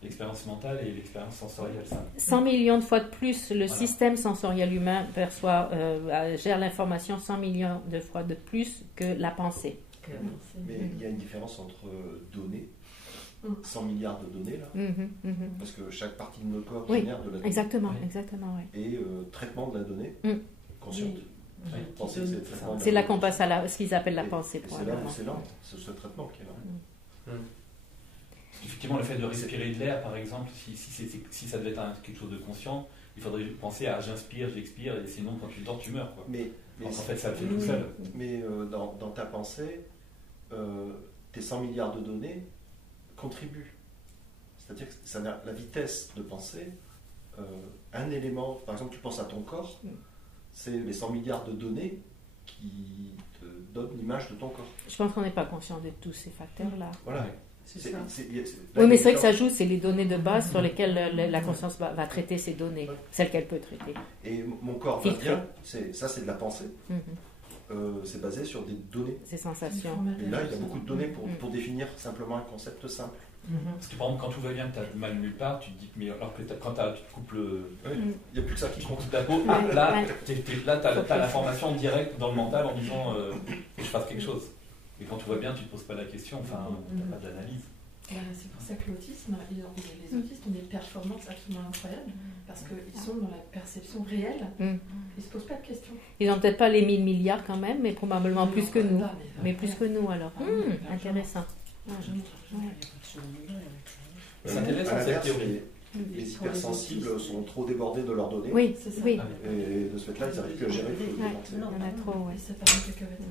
l'expérience mentale et l'expérience sensorielle. 100 millions de fois de plus, le système sensoriel humain gère l'information 100 millions de fois de plus que la pensée. Mais il y a une différence entre données, 100 milliards de données, là, parce que chaque partie de nos corps génère de la donnée. Exactement, oui. Et traitement de la donnée consciente. C'est là qu'on passe à ce qu'ils appellent la pensée. C'est là, c'est ce traitement qui est là. Effectivement, le fait de respirer de l'air, par exemple, si ça devait être quelque chose de conscient, il faudrait penser à j'inspire, j'expire, et sinon quand tu dors, tu meurs. Quoi. Mais en fait, ça le fait tout seul. Mais dans ta pensée, tes 100 milliards de données contribuent. C'est-à-dire que la vitesse de pensée, un élément, par exemple, tu penses à ton corps, c'est les 100 milliards de données qui te donnent l'image de ton corps. Je pense qu'on n'est pas conscient de tous ces facteurs-là. Voilà. Oui, mais c'est vrai que ça joue, c'est les données de base sur lesquelles la conscience va traiter ces données, celles qu'elle peut traiter. Et mon corps va bien, ça c'est de la pensée. C'est basé sur des données. Ces sensations. Et là, il y a beaucoup de données pour définir simplement un concept simple. Parce que par exemple, quand tout va bien, que tu as mal nulle part, tu te dis, mais alors que quand tu te coupes il n'y a plus que ça qui compte. Ta peau, là, tu as l'information directe dans le mental en disant que je fasse quelque chose. Et quand tout va bien, tu ne te poses pas la question, tu n'as pas d'analyse. C'est pour ça que l'autisme, les autistes ont des performances absolument incroyables, parce qu'ils sont dans la perception réelle, ils ne se posent pas de questions. Ils n'ont peut-être pas les 1000 milliards quand même, mais probablement plus que nous. Mais plus que nous alors. Intéressant. C'est intéressant cette théorie. Les hypersensibles sont trop débordés de leurs données. Oui, c'est ça. Oui. Et de ce fait-là, ils n'arrivent plus à gérer les pensées. Il y en a trop, oui. Ça part en cacahuète.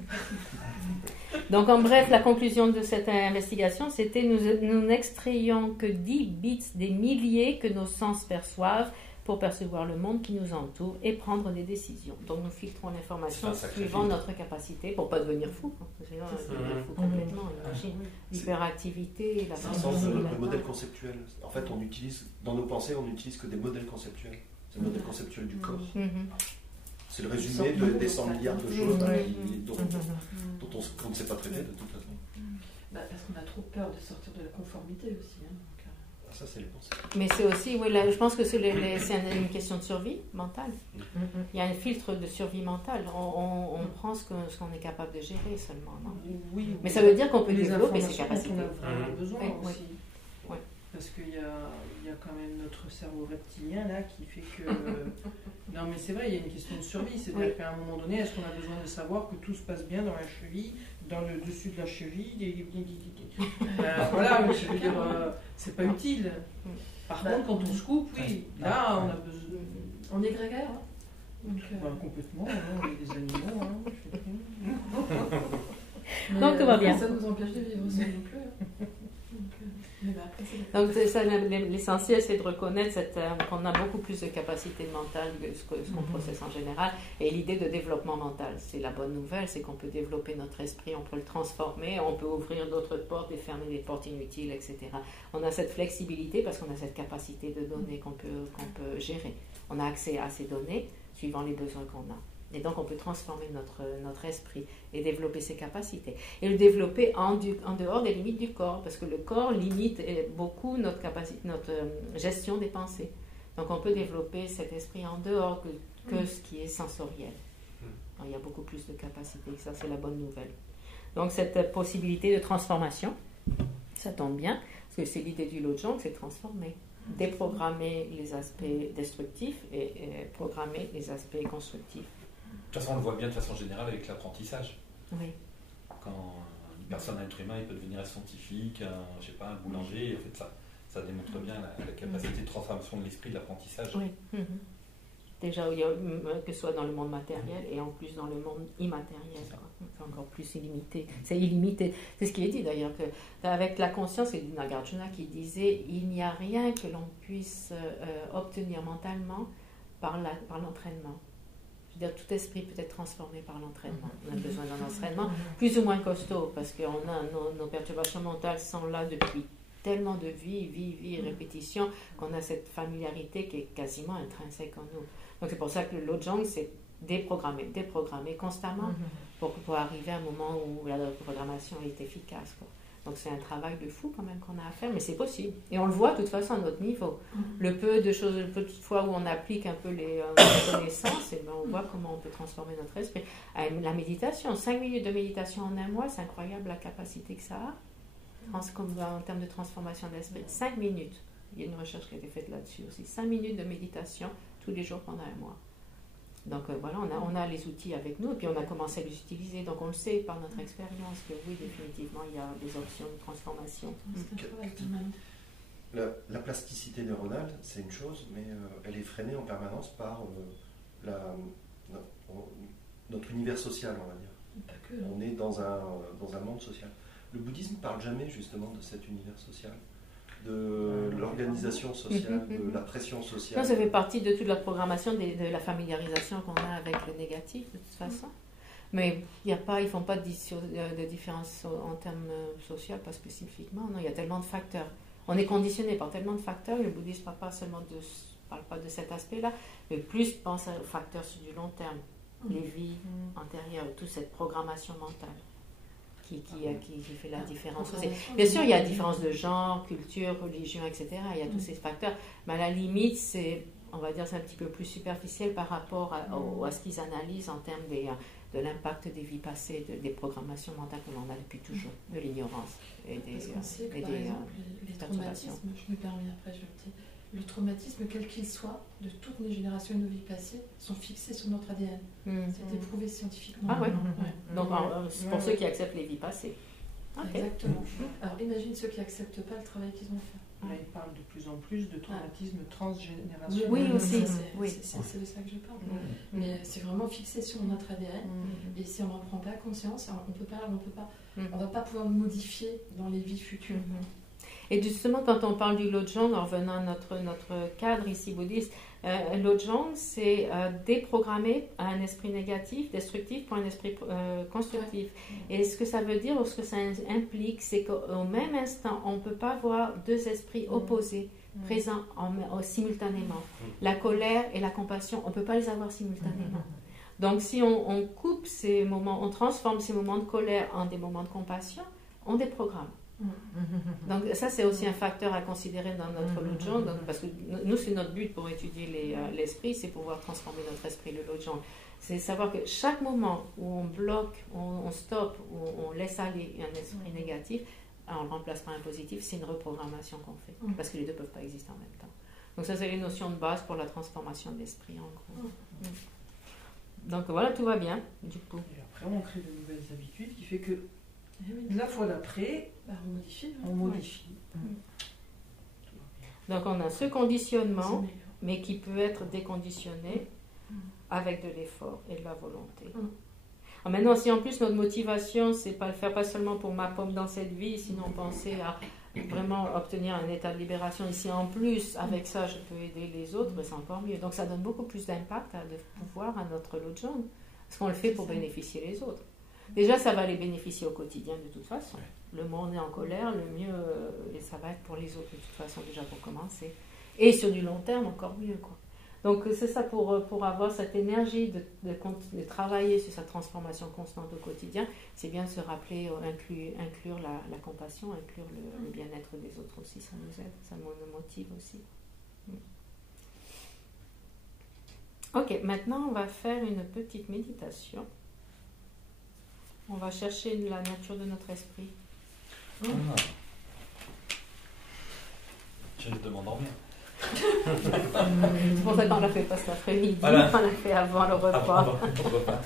Donc, en bref, la conclusion de cette investigation, c'était nous n'extrayons que 10 bits des milliers que nos sens perçoivent pour percevoir le monde qui nous entoure et prendre des décisions. Donc, nous filtrons l'information suivant notre capacité pour ne pas devenir fou. Devenir fou complètement, imagine. L'hyperactivité, la pensée. Le modèle conceptuel. En fait, dans nos pensées, on n'utilise que des modèles conceptuels. C'est le modèle conceptuel du corps. C'est le résumé des 100 milliards de choses dont on ne sait pas traiter de toute façon. Parce qu'on a trop peur de sortir de la conformité aussi. Ça, c'est les pensées. Mais c'est aussi, je pense que c'est une question de survie mentale. Il y a un filtre de survie mentale. On prend ce qu'on est capable de gérer seulement. Non? Oui, mais ça veut dire qu'on peut développer ses capacités. On a vraiment besoin aussi. Oui. Parce qu'il y a quand même notre cerveau reptilien là qui fait que... Non mais c'est vrai, il y a une question de survie. C'est-à-dire qu'à un moment donné, est-ce qu'on a besoin de savoir que tout se passe bien dans la cheville, dans le dessus de la cheville voilà, je veux dire, c'est pas utile. Par contre, quand on se coupe, oui, là on a besoin... On est grégaire, complètement, on est des animaux. Donc tout va bien. Ça nous empêche de vivre ça non plus. Donc l'essentiel, c'est de reconnaître qu'on a beaucoup plus de capacité mentale que ce qu'on processe en général. Et l'idée de développement mental, c'est la bonne nouvelle, c'est qu'on peut développer notre esprit, on peut le transformer, on peut ouvrir d'autres portes et fermer des portes inutiles, etc. On a cette flexibilité parce qu'on a cette capacité de données qu'on peut gérer. On a accès à ces données suivant les besoins qu'on a. Et donc, on peut transformer notre esprit et développer ses capacités. Et le développer en dehors des limites du corps, parce que le corps limite beaucoup notre gestion des pensées. Donc, on peut développer cet esprit en dehors que ce qui est sensoriel. Alors, il y a beaucoup plus de capacités, ça, c'est la bonne nouvelle. Donc, cette possibilité de transformation, ça tombe bien, parce que c'est l'idée du Lojong, c'est de transformer. Déprogrammer les aspects destructifs et programmer les aspects constructifs. De toute façon, on le voit bien de façon générale avec l'apprentissage. Oui. Quand une personne, un être humain, il peut devenir un scientifique, un boulanger, en fait, ça démontre bien la capacité de transformation de l'esprit de l'apprentissage. Oui. Déjà, que ce soit dans le monde matériel et en plus dans le monde immatériel. C'est encore plus illimité. C'est illimité. C'est ce qui est dit d'ailleurs, qu'avec la conscience, c'est Nagarjuna qui disait il n'y a rien que l'on puisse obtenir mentalement par l'entraînement. Je veux dire, tout esprit peut être transformé par l'entraînement. On a besoin d'un entraînement plus ou moins costaud parce que nos perturbations mentales sont là depuis tellement de vie, répétition, qu'on a cette familiarité qui est quasiment intrinsèque en nous. Donc c'est pour ça que le Lojong, c'est déprogrammer constamment pour arriver à un moment où la programmation est efficace, quoi. Donc c'est un travail de fou quand même qu'on a à faire, mais c'est possible. Et on le voit de toute façon à notre niveau. Le peu de fois où on applique un peu les connaissances, et on voit comment on peut transformer notre esprit. La méditation, 5 minutes de méditation en un mois, c'est incroyable la capacité que ça a. En termes de transformation d'esprit, 5 minutes. Il y a une recherche qui a été faite là-dessus aussi. 5 minutes de méditation tous les jours pendant un mois. Donc voilà, on a les outils avec nous et puis on a commencé à les utiliser. Donc on le sait par notre expérience que oui, définitivement, il y a des options de transformation. La plasticité neuronale, c'est une chose, mais elle est freinée en permanence par notre univers social, on va dire. Pas que, on est dans un monde social. Le bouddhisme ne parle jamais justement de cet univers social, de l'organisation sociale, de la pression sociale. Non, ça fait partie de toute la programmation, de la familiarisation qu'on a avec le négatif, de toute façon. Mais ils ne font pas de différence en termes sociaux, pas spécifiquement. Non, il y a tellement de facteurs. On est conditionné par tellement de facteurs. Le bouddhisme ne parle pas de cet aspect-là, mais plus pense aux facteurs sur du long terme, les vies antérieures, toute cette programmation mentale. Qui fait la différence aussi. Bien sûr, il y a différence de genre, culture, religion, etc. Il y a tous ces facteurs. Mais à la limite, c'est un petit peu plus superficiel par rapport à ce qu'ils analysent en termes de l'impact des vies passées, des programmations mentales que l'on a depuis toujours, de l'ignorance et des traumatismes. Je me permets après, je le dis. Le traumatisme, quel qu'il soit, de toutes les générations de nos vies passées, sont fixés sur notre ADN. C'est éprouvé scientifiquement. Ah oui. Donc, c'est pour ceux qui acceptent les vies passées. Okay. Exactement. Alors, imagine ceux qui n'acceptent pas le travail qu'ils ont fait. Là, ils parlent de plus en plus de traumatisme transgénérationnel. Oui, aussi. C'est de ça que je parle. Mais c'est vraiment fixé sur notre ADN. Et si on n'en prend pas conscience, on va pas pouvoir le modifier dans les vies futures. Et justement, quand on parle du Lojong, en revenant à notre cadre ici bouddhiste, Lojong, c'est déprogrammer un esprit négatif, destructif, pour un esprit constructif. Et ce que ça veut dire, ou ce que ça implique, c'est qu'au même instant, on ne peut pas avoir deux esprits opposés présents simultanément. La colère et la compassion, on ne peut pas les avoir simultanément. Donc si on coupe ces moments, on transforme ces moments de colère en des moments de compassion, on déprogramme. Donc ça c'est aussi un facteur à considérer dans notre Lojong, parce que nous c'est notre but pour étudier l'esprit, c'est pouvoir transformer notre esprit, le Lojong. C'est savoir que chaque moment où on bloque, on stoppe, où on laisse aller un esprit négatif, on le remplace par un positif, c'est une reprogrammation qu'on fait, parce que les deux ne peuvent pas exister en même temps. Donc ça c'est les notions de base pour la transformation de l'esprit en gros. Donc voilà, tout va bien du coup. Et après on crée de nouvelles habitudes qui fait que la fois d'après, on modifie. Donc on a ce conditionnement, mais qui peut être déconditionné avec de l'effort et de la volonté. Alors maintenant, si en plus notre motivation, c'est pas le faire pas seulement pour ma pomme dans cette vie, sinon penser à vraiment obtenir un état de libération, et si en plus, avec ça, je peux aider les autres, c'est encore mieux. Donc ça donne beaucoup plus d'impact, de pouvoir à notre Lojong, parce qu'on le fait pour bénéficier les autres. Déjà, ça va les bénéficier au quotidien de toute façon. Le monde est en colère, le mieux, et ça va être pour les autres de toute façon déjà pour commencer. Et sur du long terme, encore mieux, quoi. Donc c'est ça, pour avoir cette énergie de travailler sur sa transformation constante au quotidien, c'est bien de se rappeler, inclure la compassion, inclure le bien-être des autres aussi, ça nous aide, ça nous motive aussi. Ok, maintenant on va faire une petite méditation. On va chercher la nature de notre esprit. Ah. Je vais te m'endormir. C'est pour ça qu'on l'a fait pas cet après-midi, voilà. On l'a fait avant le repas. Avant le repas.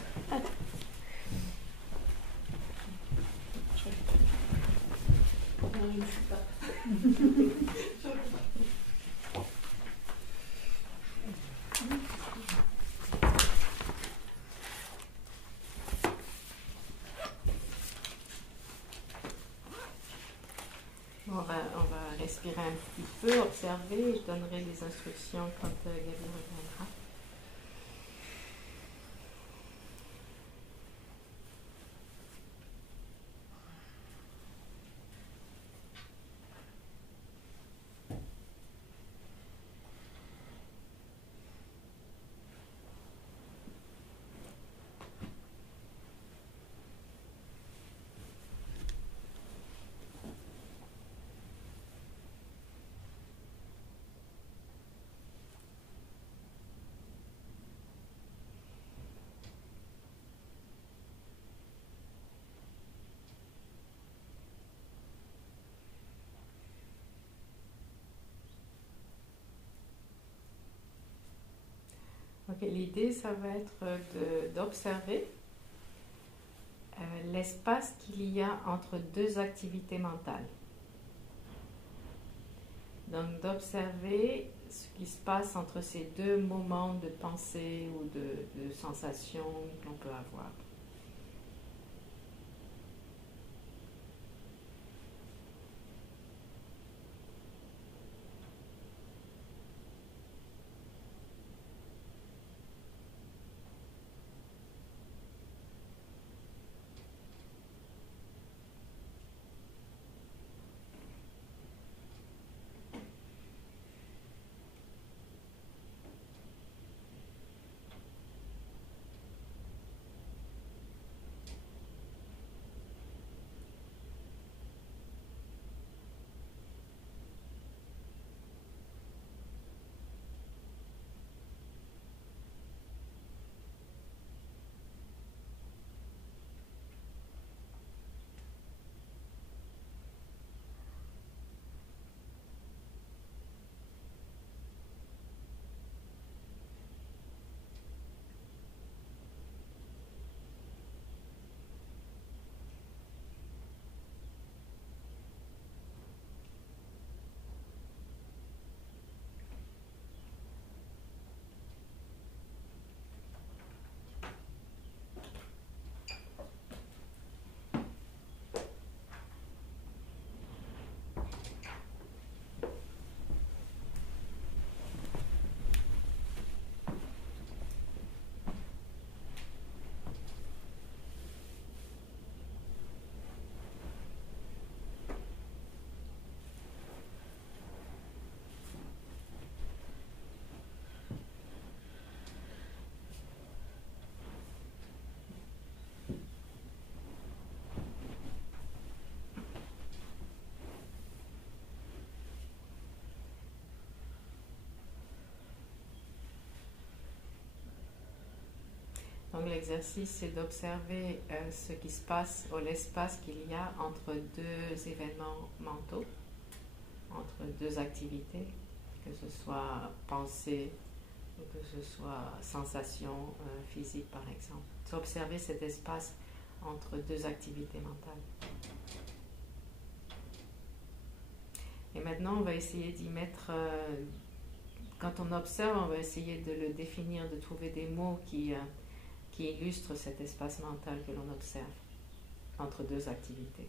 Non, je ne suis pas. On va respirer un petit peu, observer. Je donnerai des instructions quand Gabi reviendra. Okay, l'idée, ça va être d'observer l'espace qu'il y a entre deux activités mentales. Donc d'observer ce qui se passe entre ces deux moments de pensée ou de sensation qu'on peut avoir. Donc l'exercice, c'est d'observer ce qui se passe ou l'espace qu'il y a entre deux événements mentaux, entre deux activités, que ce soit pensée ou que ce soit sensation physique par exemple. C'est observer cet espace entre deux activités mentales. Et maintenant, on va essayer d'y mettre, quand on observe, on va essayer de le définir, de trouver des mots qui illustrent cet espace mental que l'on observe entre deux activités.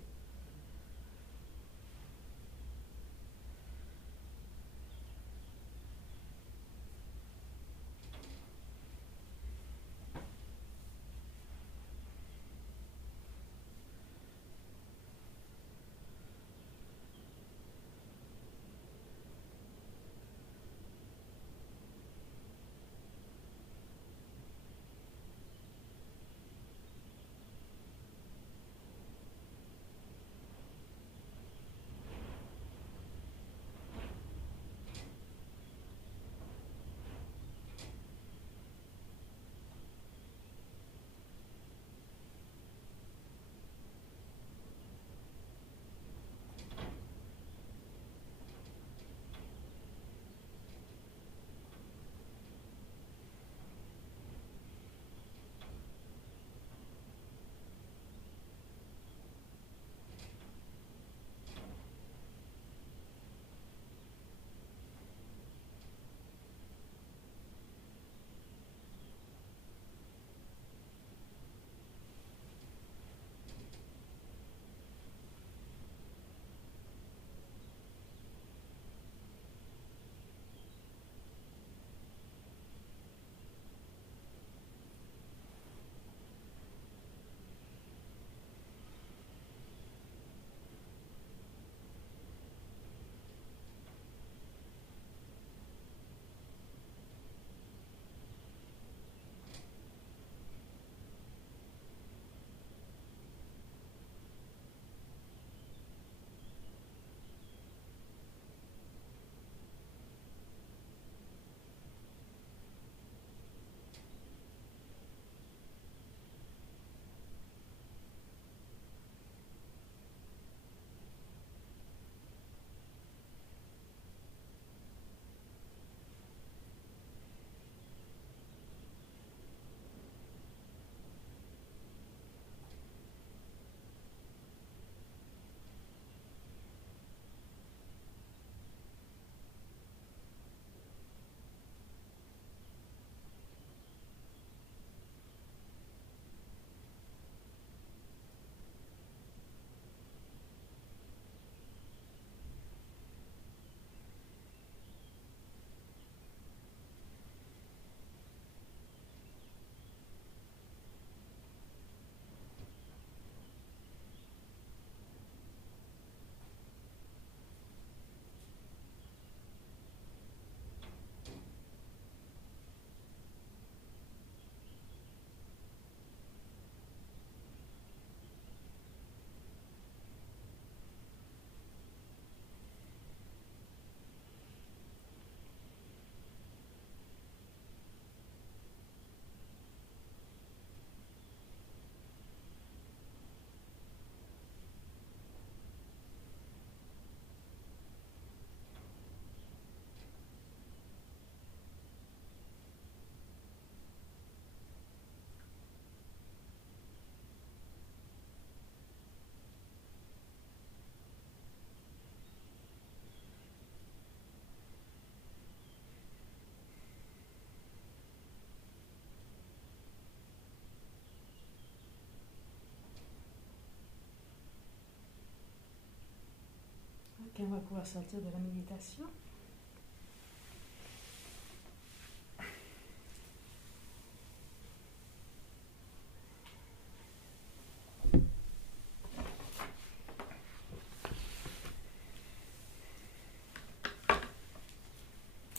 chacun va pouvoir sortir de la méditation.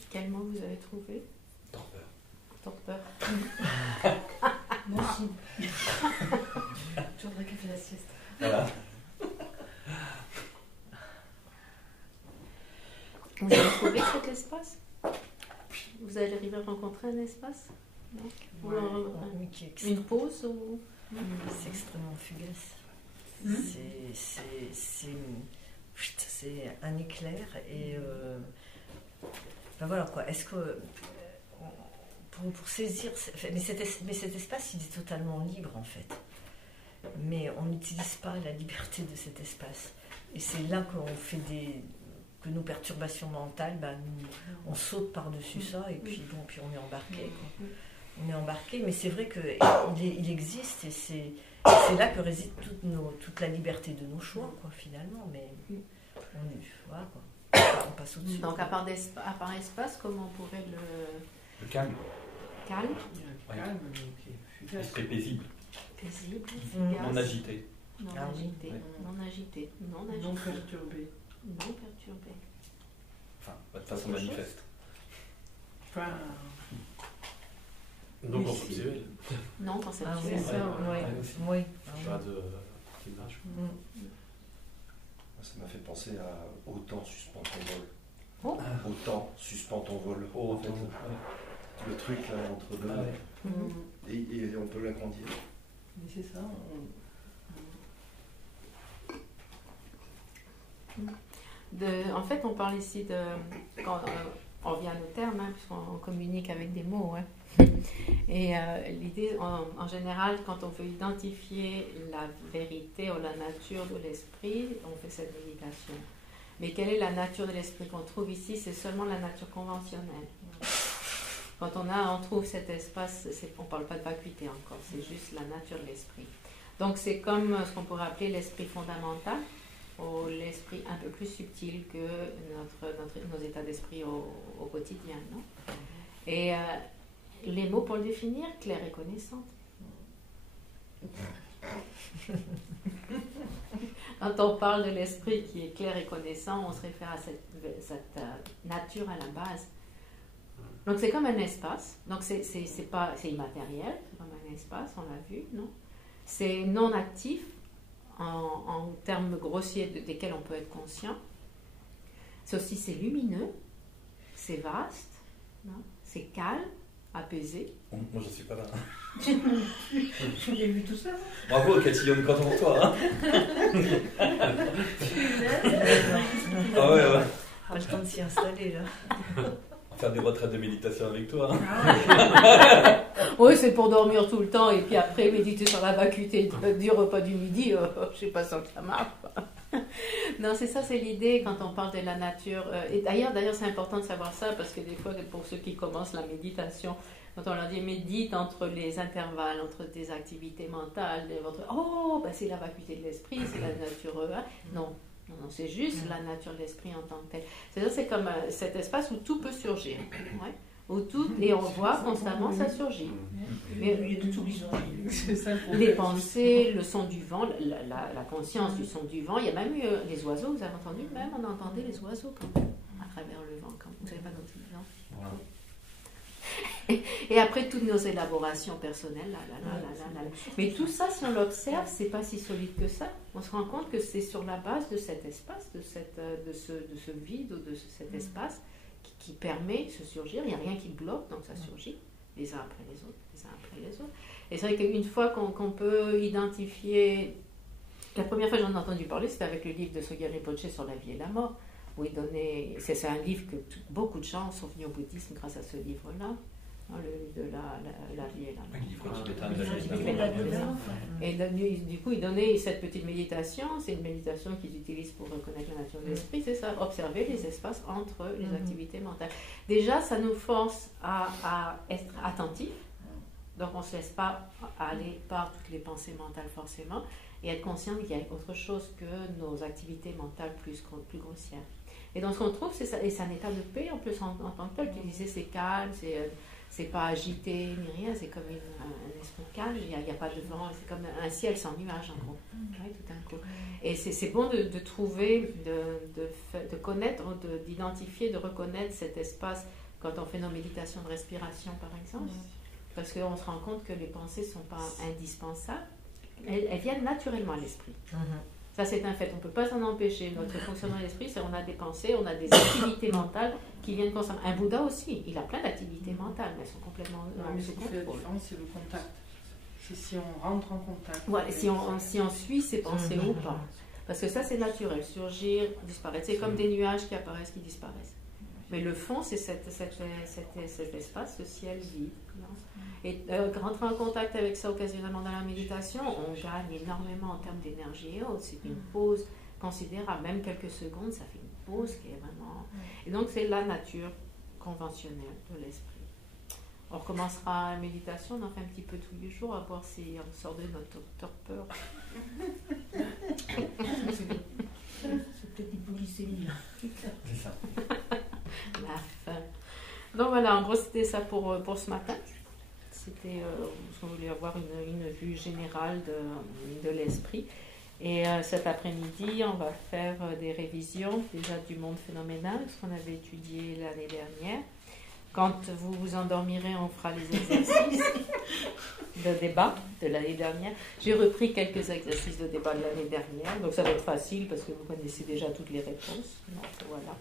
Quel mot vous avez trouvé? Torpeur. Torpeur. Moi aussi. J'aurais qu'à faire la sieste. Voilà. Vous avez trouvé cet espace? Vous allez arriver à rencontrer un espace? Non? Ouais, Ou qui est une pause ou... c'est extrêmement fugace. C'est un éclair et ben voilà quoi. Est-ce que pour saisir, mais cet espace il est totalement libre en fait. Mais on n'utilise pas la liberté de cet espace. Et c'est là qu'on fait que nos perturbations mentales, on saute par-dessus ça et puis bon, puis on est embarqué. Quoi. On est embarqué, mais c'est vrai qu'il existe et c'est là que réside toute la liberté de nos choix, quoi, finalement. Mais voilà, quoi. On passe au-dessus. Donc à part espace, comment on pourrait Le calme. Calme. Calme, ok. Fugace. Esprit paisible. Paisible. Non agité. Non Ah oui. agité. Non agité. Non agité. Non perturbé. Non perturbé. Enfin, pas de façon manifeste. Enfin, Non Oui, conceptuel. Non Ah conceptuel. oui, ça, Ouais, oui. aussi. Oui. Pas de image. Ça m'a fait penser à Autant suspend ton vol. Oh. Autant suspend ton vol. Oh, En fait, ouais. le truc là entre deux. Ah ouais. Et on peut l'agrandir. mais c'est ça. En fait, on parle ici de... Quand, on revient au terme, puisqu'on communique avec des mots. Et l'idée, en général, quand on veut identifier la vérité ou la nature de l'esprit, on fait cette méditation. Mais quelle est la nature de l'esprit qu'on trouve ici? C'est seulement la nature conventionnelle. Quand on trouve cet espace, on ne parle pas de vacuité encore, c'est juste la nature de l'esprit. Donc c'est comme ce qu'on pourrait appeler l'esprit fondamental, ou l'esprit un peu plus subtil que nos états d'esprit au quotidien. Non? Et les mots pour le définir, clair et connaissante. Quand on parle de l'esprit qui est clair et connaissant, on se réfère à cette nature à la base. Donc c'est comme un espace, donc c'est immatériel, c'est comme un espace, on l'a vu, non? C'est non actif, en termes grossiers desquels on peut être conscient. C'est lumineux, c'est vaste, non? C'est calme, apaisé. Moi, je ne suis pas là. J'ai vu tout ça. Bravo, Cathy, on est content pour toi. Hein. Ah ouais. Pas le temps de s'y installer là. On va faire des retraites de méditation avec toi. Oui, c'est pour dormir tout le temps et puis après méditer sur la vacuité du repas du midi. Je ne sais pas si ça marche. Non, c'est ça, c'est l'idée quand on parle de la nature. Et d'ailleurs, c'est important de savoir ça parce que des fois, pour ceux qui commencent la méditation, quand on leur dit médite entre les intervalles, entre des activités mentales, c'est la vacuité de l'esprit, c'est la nature. Non, c'est juste la nature de l'esprit en tant que telle. C'est-à-dire, c'est comme cet espace où tout peut surgir. Ouais. Où tout, et on voit constamment ça surgit. Mais, les pensées, le son du vent, la conscience du son du vent, il y a même eu les oiseaux, vous avez entendu? Même on entendait les oiseaux quand même, à travers le vent. Vous n'avez pas entendu? Non? Voilà. Et après toutes nos élaborations personnelles, mais tout ça, si on l'observe, c'est pas si solide que ça. On se rend compte que c'est sur la base de cet espace, de ce vide ou de cet espace qui permet de se surgir. Il n'y a rien qui bloque, donc ça surgit les uns après les autres, les uns après les autres. Et c'est vrai qu'une fois qu'on peut identifier, la première fois que j'en ai entendu parler, c'était avec le livre de Sogyal Rinpoché sur la vie et la mort, où il donnait, c'est un livre que beaucoup de gens sont venus au bouddhisme grâce à ce livre-là. Le livre de la vie et la mort. Et du coup, il donnait cette petite méditation. C'est une méditation qu'ils utilisent pour reconnaître la nature de l'esprit. C'est ça, observer les espaces entre les activités mentales. Déjà, ça nous force à être attentifs. Donc, on ne se laisse pas aller par toutes les pensées mentales forcément. et être conscient qu'il y a autre chose que nos activités mentales plus grossières. Et donc ce qu'on trouve, c'est ça, et c'est un état de paix en plus en tant que tel. Tu disais c'est calme, c'est pas agité ni rien, c'est comme un esprit calme, il n'y a pas de vent, c'est comme un ciel sans nuages en gros, ouais, tout d'un coup. Et c'est bon de trouver, de connaître, d'identifier, de reconnaître cet espace quand on fait nos méditations de respiration par exemple, parce qu'on se rend compte que les pensées ne sont pas indispensables, elles viennent naturellement à l'esprit. Ça, c'est un fait. On ne peut pas s'en empêcher. Notre fonctionnement de l'esprit, c'est qu'on a des pensées, on a des activités mentales qui viennent constamment. Un Bouddha aussi, il a plein d'activités mentales, mais elles sont complètement ce qui fait la différence, c'est le contact. C'est si on rentre en contact. Voilà, si on suit ses pensées ou pas. Parce que ça, c'est naturel. Surgir, disparaître. C'est comme des nuages qui apparaissent, qui disparaissent. Mais le fond, c'est cet espace, ce ciel vide. Et rentrer en contact avec ça occasionnellement dans la méditation, on gagne énormément en termes d'énergie et autres. C'est une pause considérable, même quelques secondes, ça fait une pause qui est vraiment... Et donc c'est la nature conventionnelle de l'esprit. On recommencera la méditation, on en fait un petit peu tous les jours, à voir si on sort de notre torpeur. C'est peut-être hypoglycémie là. C'est ça. La fin. Donc voilà, en gros c'était ça pour ce matin. C'était, on voulait avoir une vue générale de l'esprit. Et cet après-midi, on va faire des révisions déjà du monde phénoménal, ce qu'on avait étudié l'année dernière. Quand vous vous endormirez, on fera les exercices de débat de l'année dernière. J'ai repris quelques exercices de débat de l'année dernière, donc ça va être facile parce que vous connaissez déjà toutes les réponses. Donc voilà.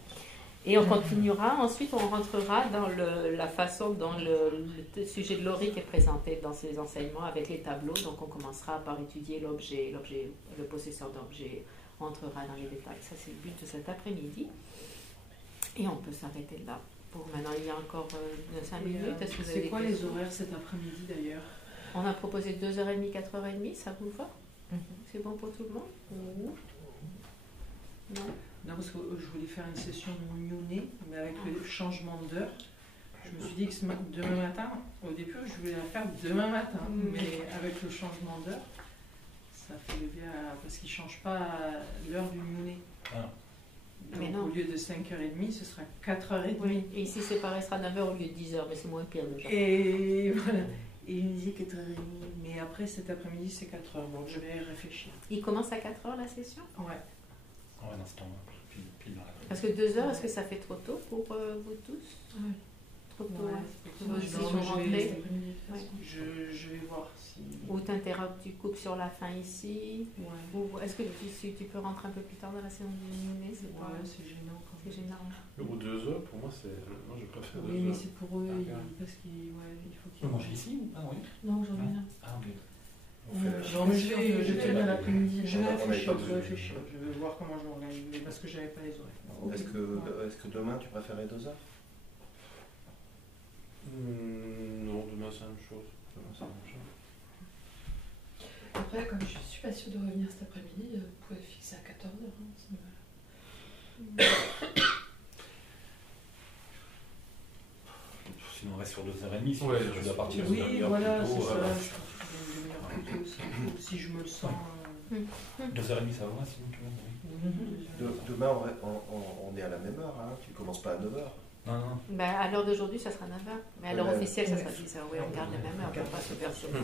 Et on continuera, ensuite on rentrera dans la façon dont le sujet de l'Oric est présenté dans ses enseignements avec les tableaux. Donc on commencera par étudier l'objet, le possesseur d'objet, on entrera dans les détails. Ça c'est le but de cet après-midi. Et on peut s'arrêter là. Pour maintenant, il y a encore 5 minutes. Est-ce que vous avez c'est quoi des les questions? horaires cet après-midi d'ailleurs? On a proposé 2h30, 4h30, ça vous va? C'est bon pour tout le monde? Non. Non, parce que je voulais faire une session de Nyuné, mais avec le changement d'heure. Je me suis dit que demain matin, au début, je voulais la faire demain matin, mais avec le changement d'heure, ça fait bien, parce qu'il ne change pas l'heure du Nyuné. Donc, Mais non. au lieu de 5h30, ce sera 4h30. Oui, et ici c'est pareil, ce sera 9h au lieu de 10h, mais c'est moins pire déjà. Et voilà. Et il me disait 4h30, mais après cet après-midi, c'est 4h. Donc je vais réfléchir. Il commence à 4h la session? Ouais. Ouais, dans ce temps-là, pile dans la Parce que 2h, est-ce que ça fait trop tôt pour vous tous? Oui. Trop tôt, Ouais, ouais. Moi, Si je vous vais rentrez, Je vais voir si... ou t'interromps, tu coupes sur la fin ici, Ouais, ou est-ce que tu peux rentrer un peu plus tard dans la séance du Nyuné? C'est pas... c'est gênant quand C'est même. gênant. Ou 2 heures, pour moi, moi je préfère 2 Oui, mais heures. c'est pour eux, Ah, parce qu'il faut On qu'ils... peut manger ici ou ah oui? Non, aujourd'hui, là. Ah ok. Je termine l'après-midi. Je vais On a réfléchir, pas de- je vais voir comment je m'organise, mais parce que j'avais pas les horaires. Est-ce que demain tu préférais 2 heures? Non, demain c'est la même chose. Demain, c'est la même chose. Après, comme je suis pas sûre de revenir cet après-midi, vous pouvez fixer à 14h. Sinon on reste sur 2h30, si Ouais, tu dois partir Oui, une demi-heure voilà, plus c'est tôt, ça. Je pense que je vais une demi-heure plus tôt, si je me le sens. 2h30 ça va sinon tout le monde, oui. Demain on est à la même heure, hein. Tu commences pas à 9h. Non, non. Ben, à l'heure d'aujourd'hui, ça sera 9h. Mais à l'heure Ouais. officielle, ça sera 10h. Oui, on garde la même heure. On ne va pas se perturber.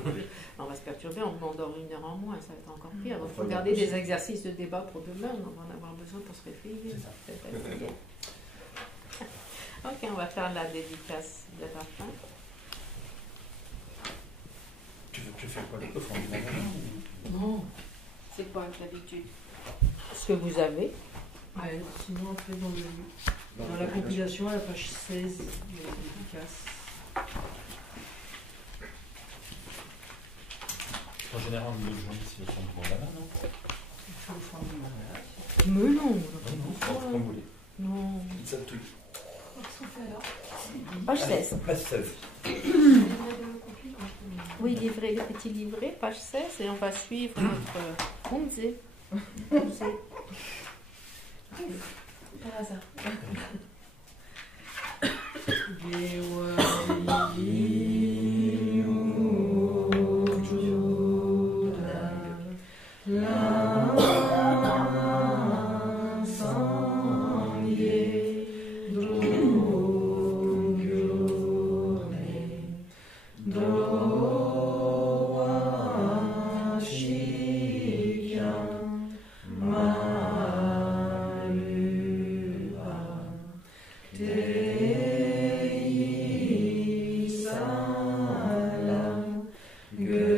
On va se perturber, on endort 1 heure en moins, ça va être encore pire. Donc, il faut Enfin, garder des exercices de débat pour demain. On va en avoir besoin pour se réveiller. C'est ça. Peut-être. Ok, on va faire la dédicace de la fin. Tu fais quoi le coffre en disant Non. C'est quoi d'habitude? Ce que vous avez. Ouais, sinon, après, dans la compilation, à la page 16, il y a la dédicace. En général, on nous joint ici au fond du bandana, non? Il faut le fond du malade. Mais non. Non, comme vous voulez. Non. Ça tout. Qu'est-ce qu'on fait alors? Page 16. Page 16. Oui, livret, le petit livret, page 16, et on va suivre notre Kunze. Par hasard. La Dei Salam Gebasho.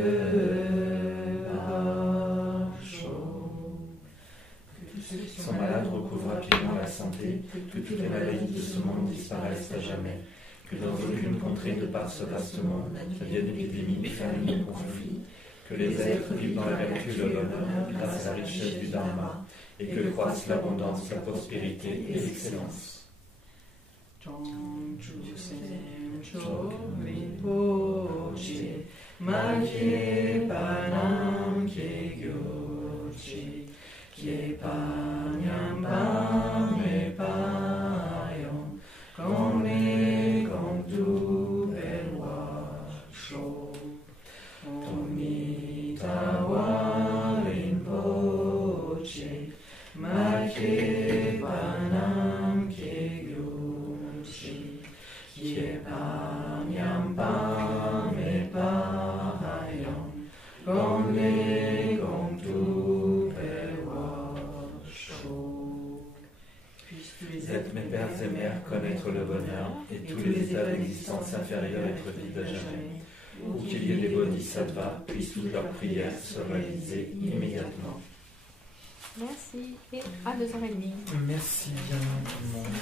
Que tous ceux qui sont malades recouvrent rapidement la santé, que toutes les maladies de ce monde disparaissent à jamais, que dans aucune contrée de par ce vaste monde n'advienne épidémie, famine, conflit, que les êtres vivent dans la vertu et le bonheur grâce à la richesse du Dharma, et que croissent l'abondance, la prospérité et l'excellence. Chongchu Sencho Rinpoche, Makye Panam Kegyoche, Kye Panyam Pame Payon, Kone Kongdu Elwa Sho, Omitawa Rinpoche, Makye Panam Kegyoche, Kye Panyam Pame Payon, Kone Kongdu Elwa Sho. Êtes mes pères et mères, connaître le bonheur, et tous les états d'existence inférieurs être vides à jamais. Où qu'il y ait des bodhisattvas, puissent toutes leurs prières se réaliser immédiatement. Merci et à 2h30. Merci bien tout le monde.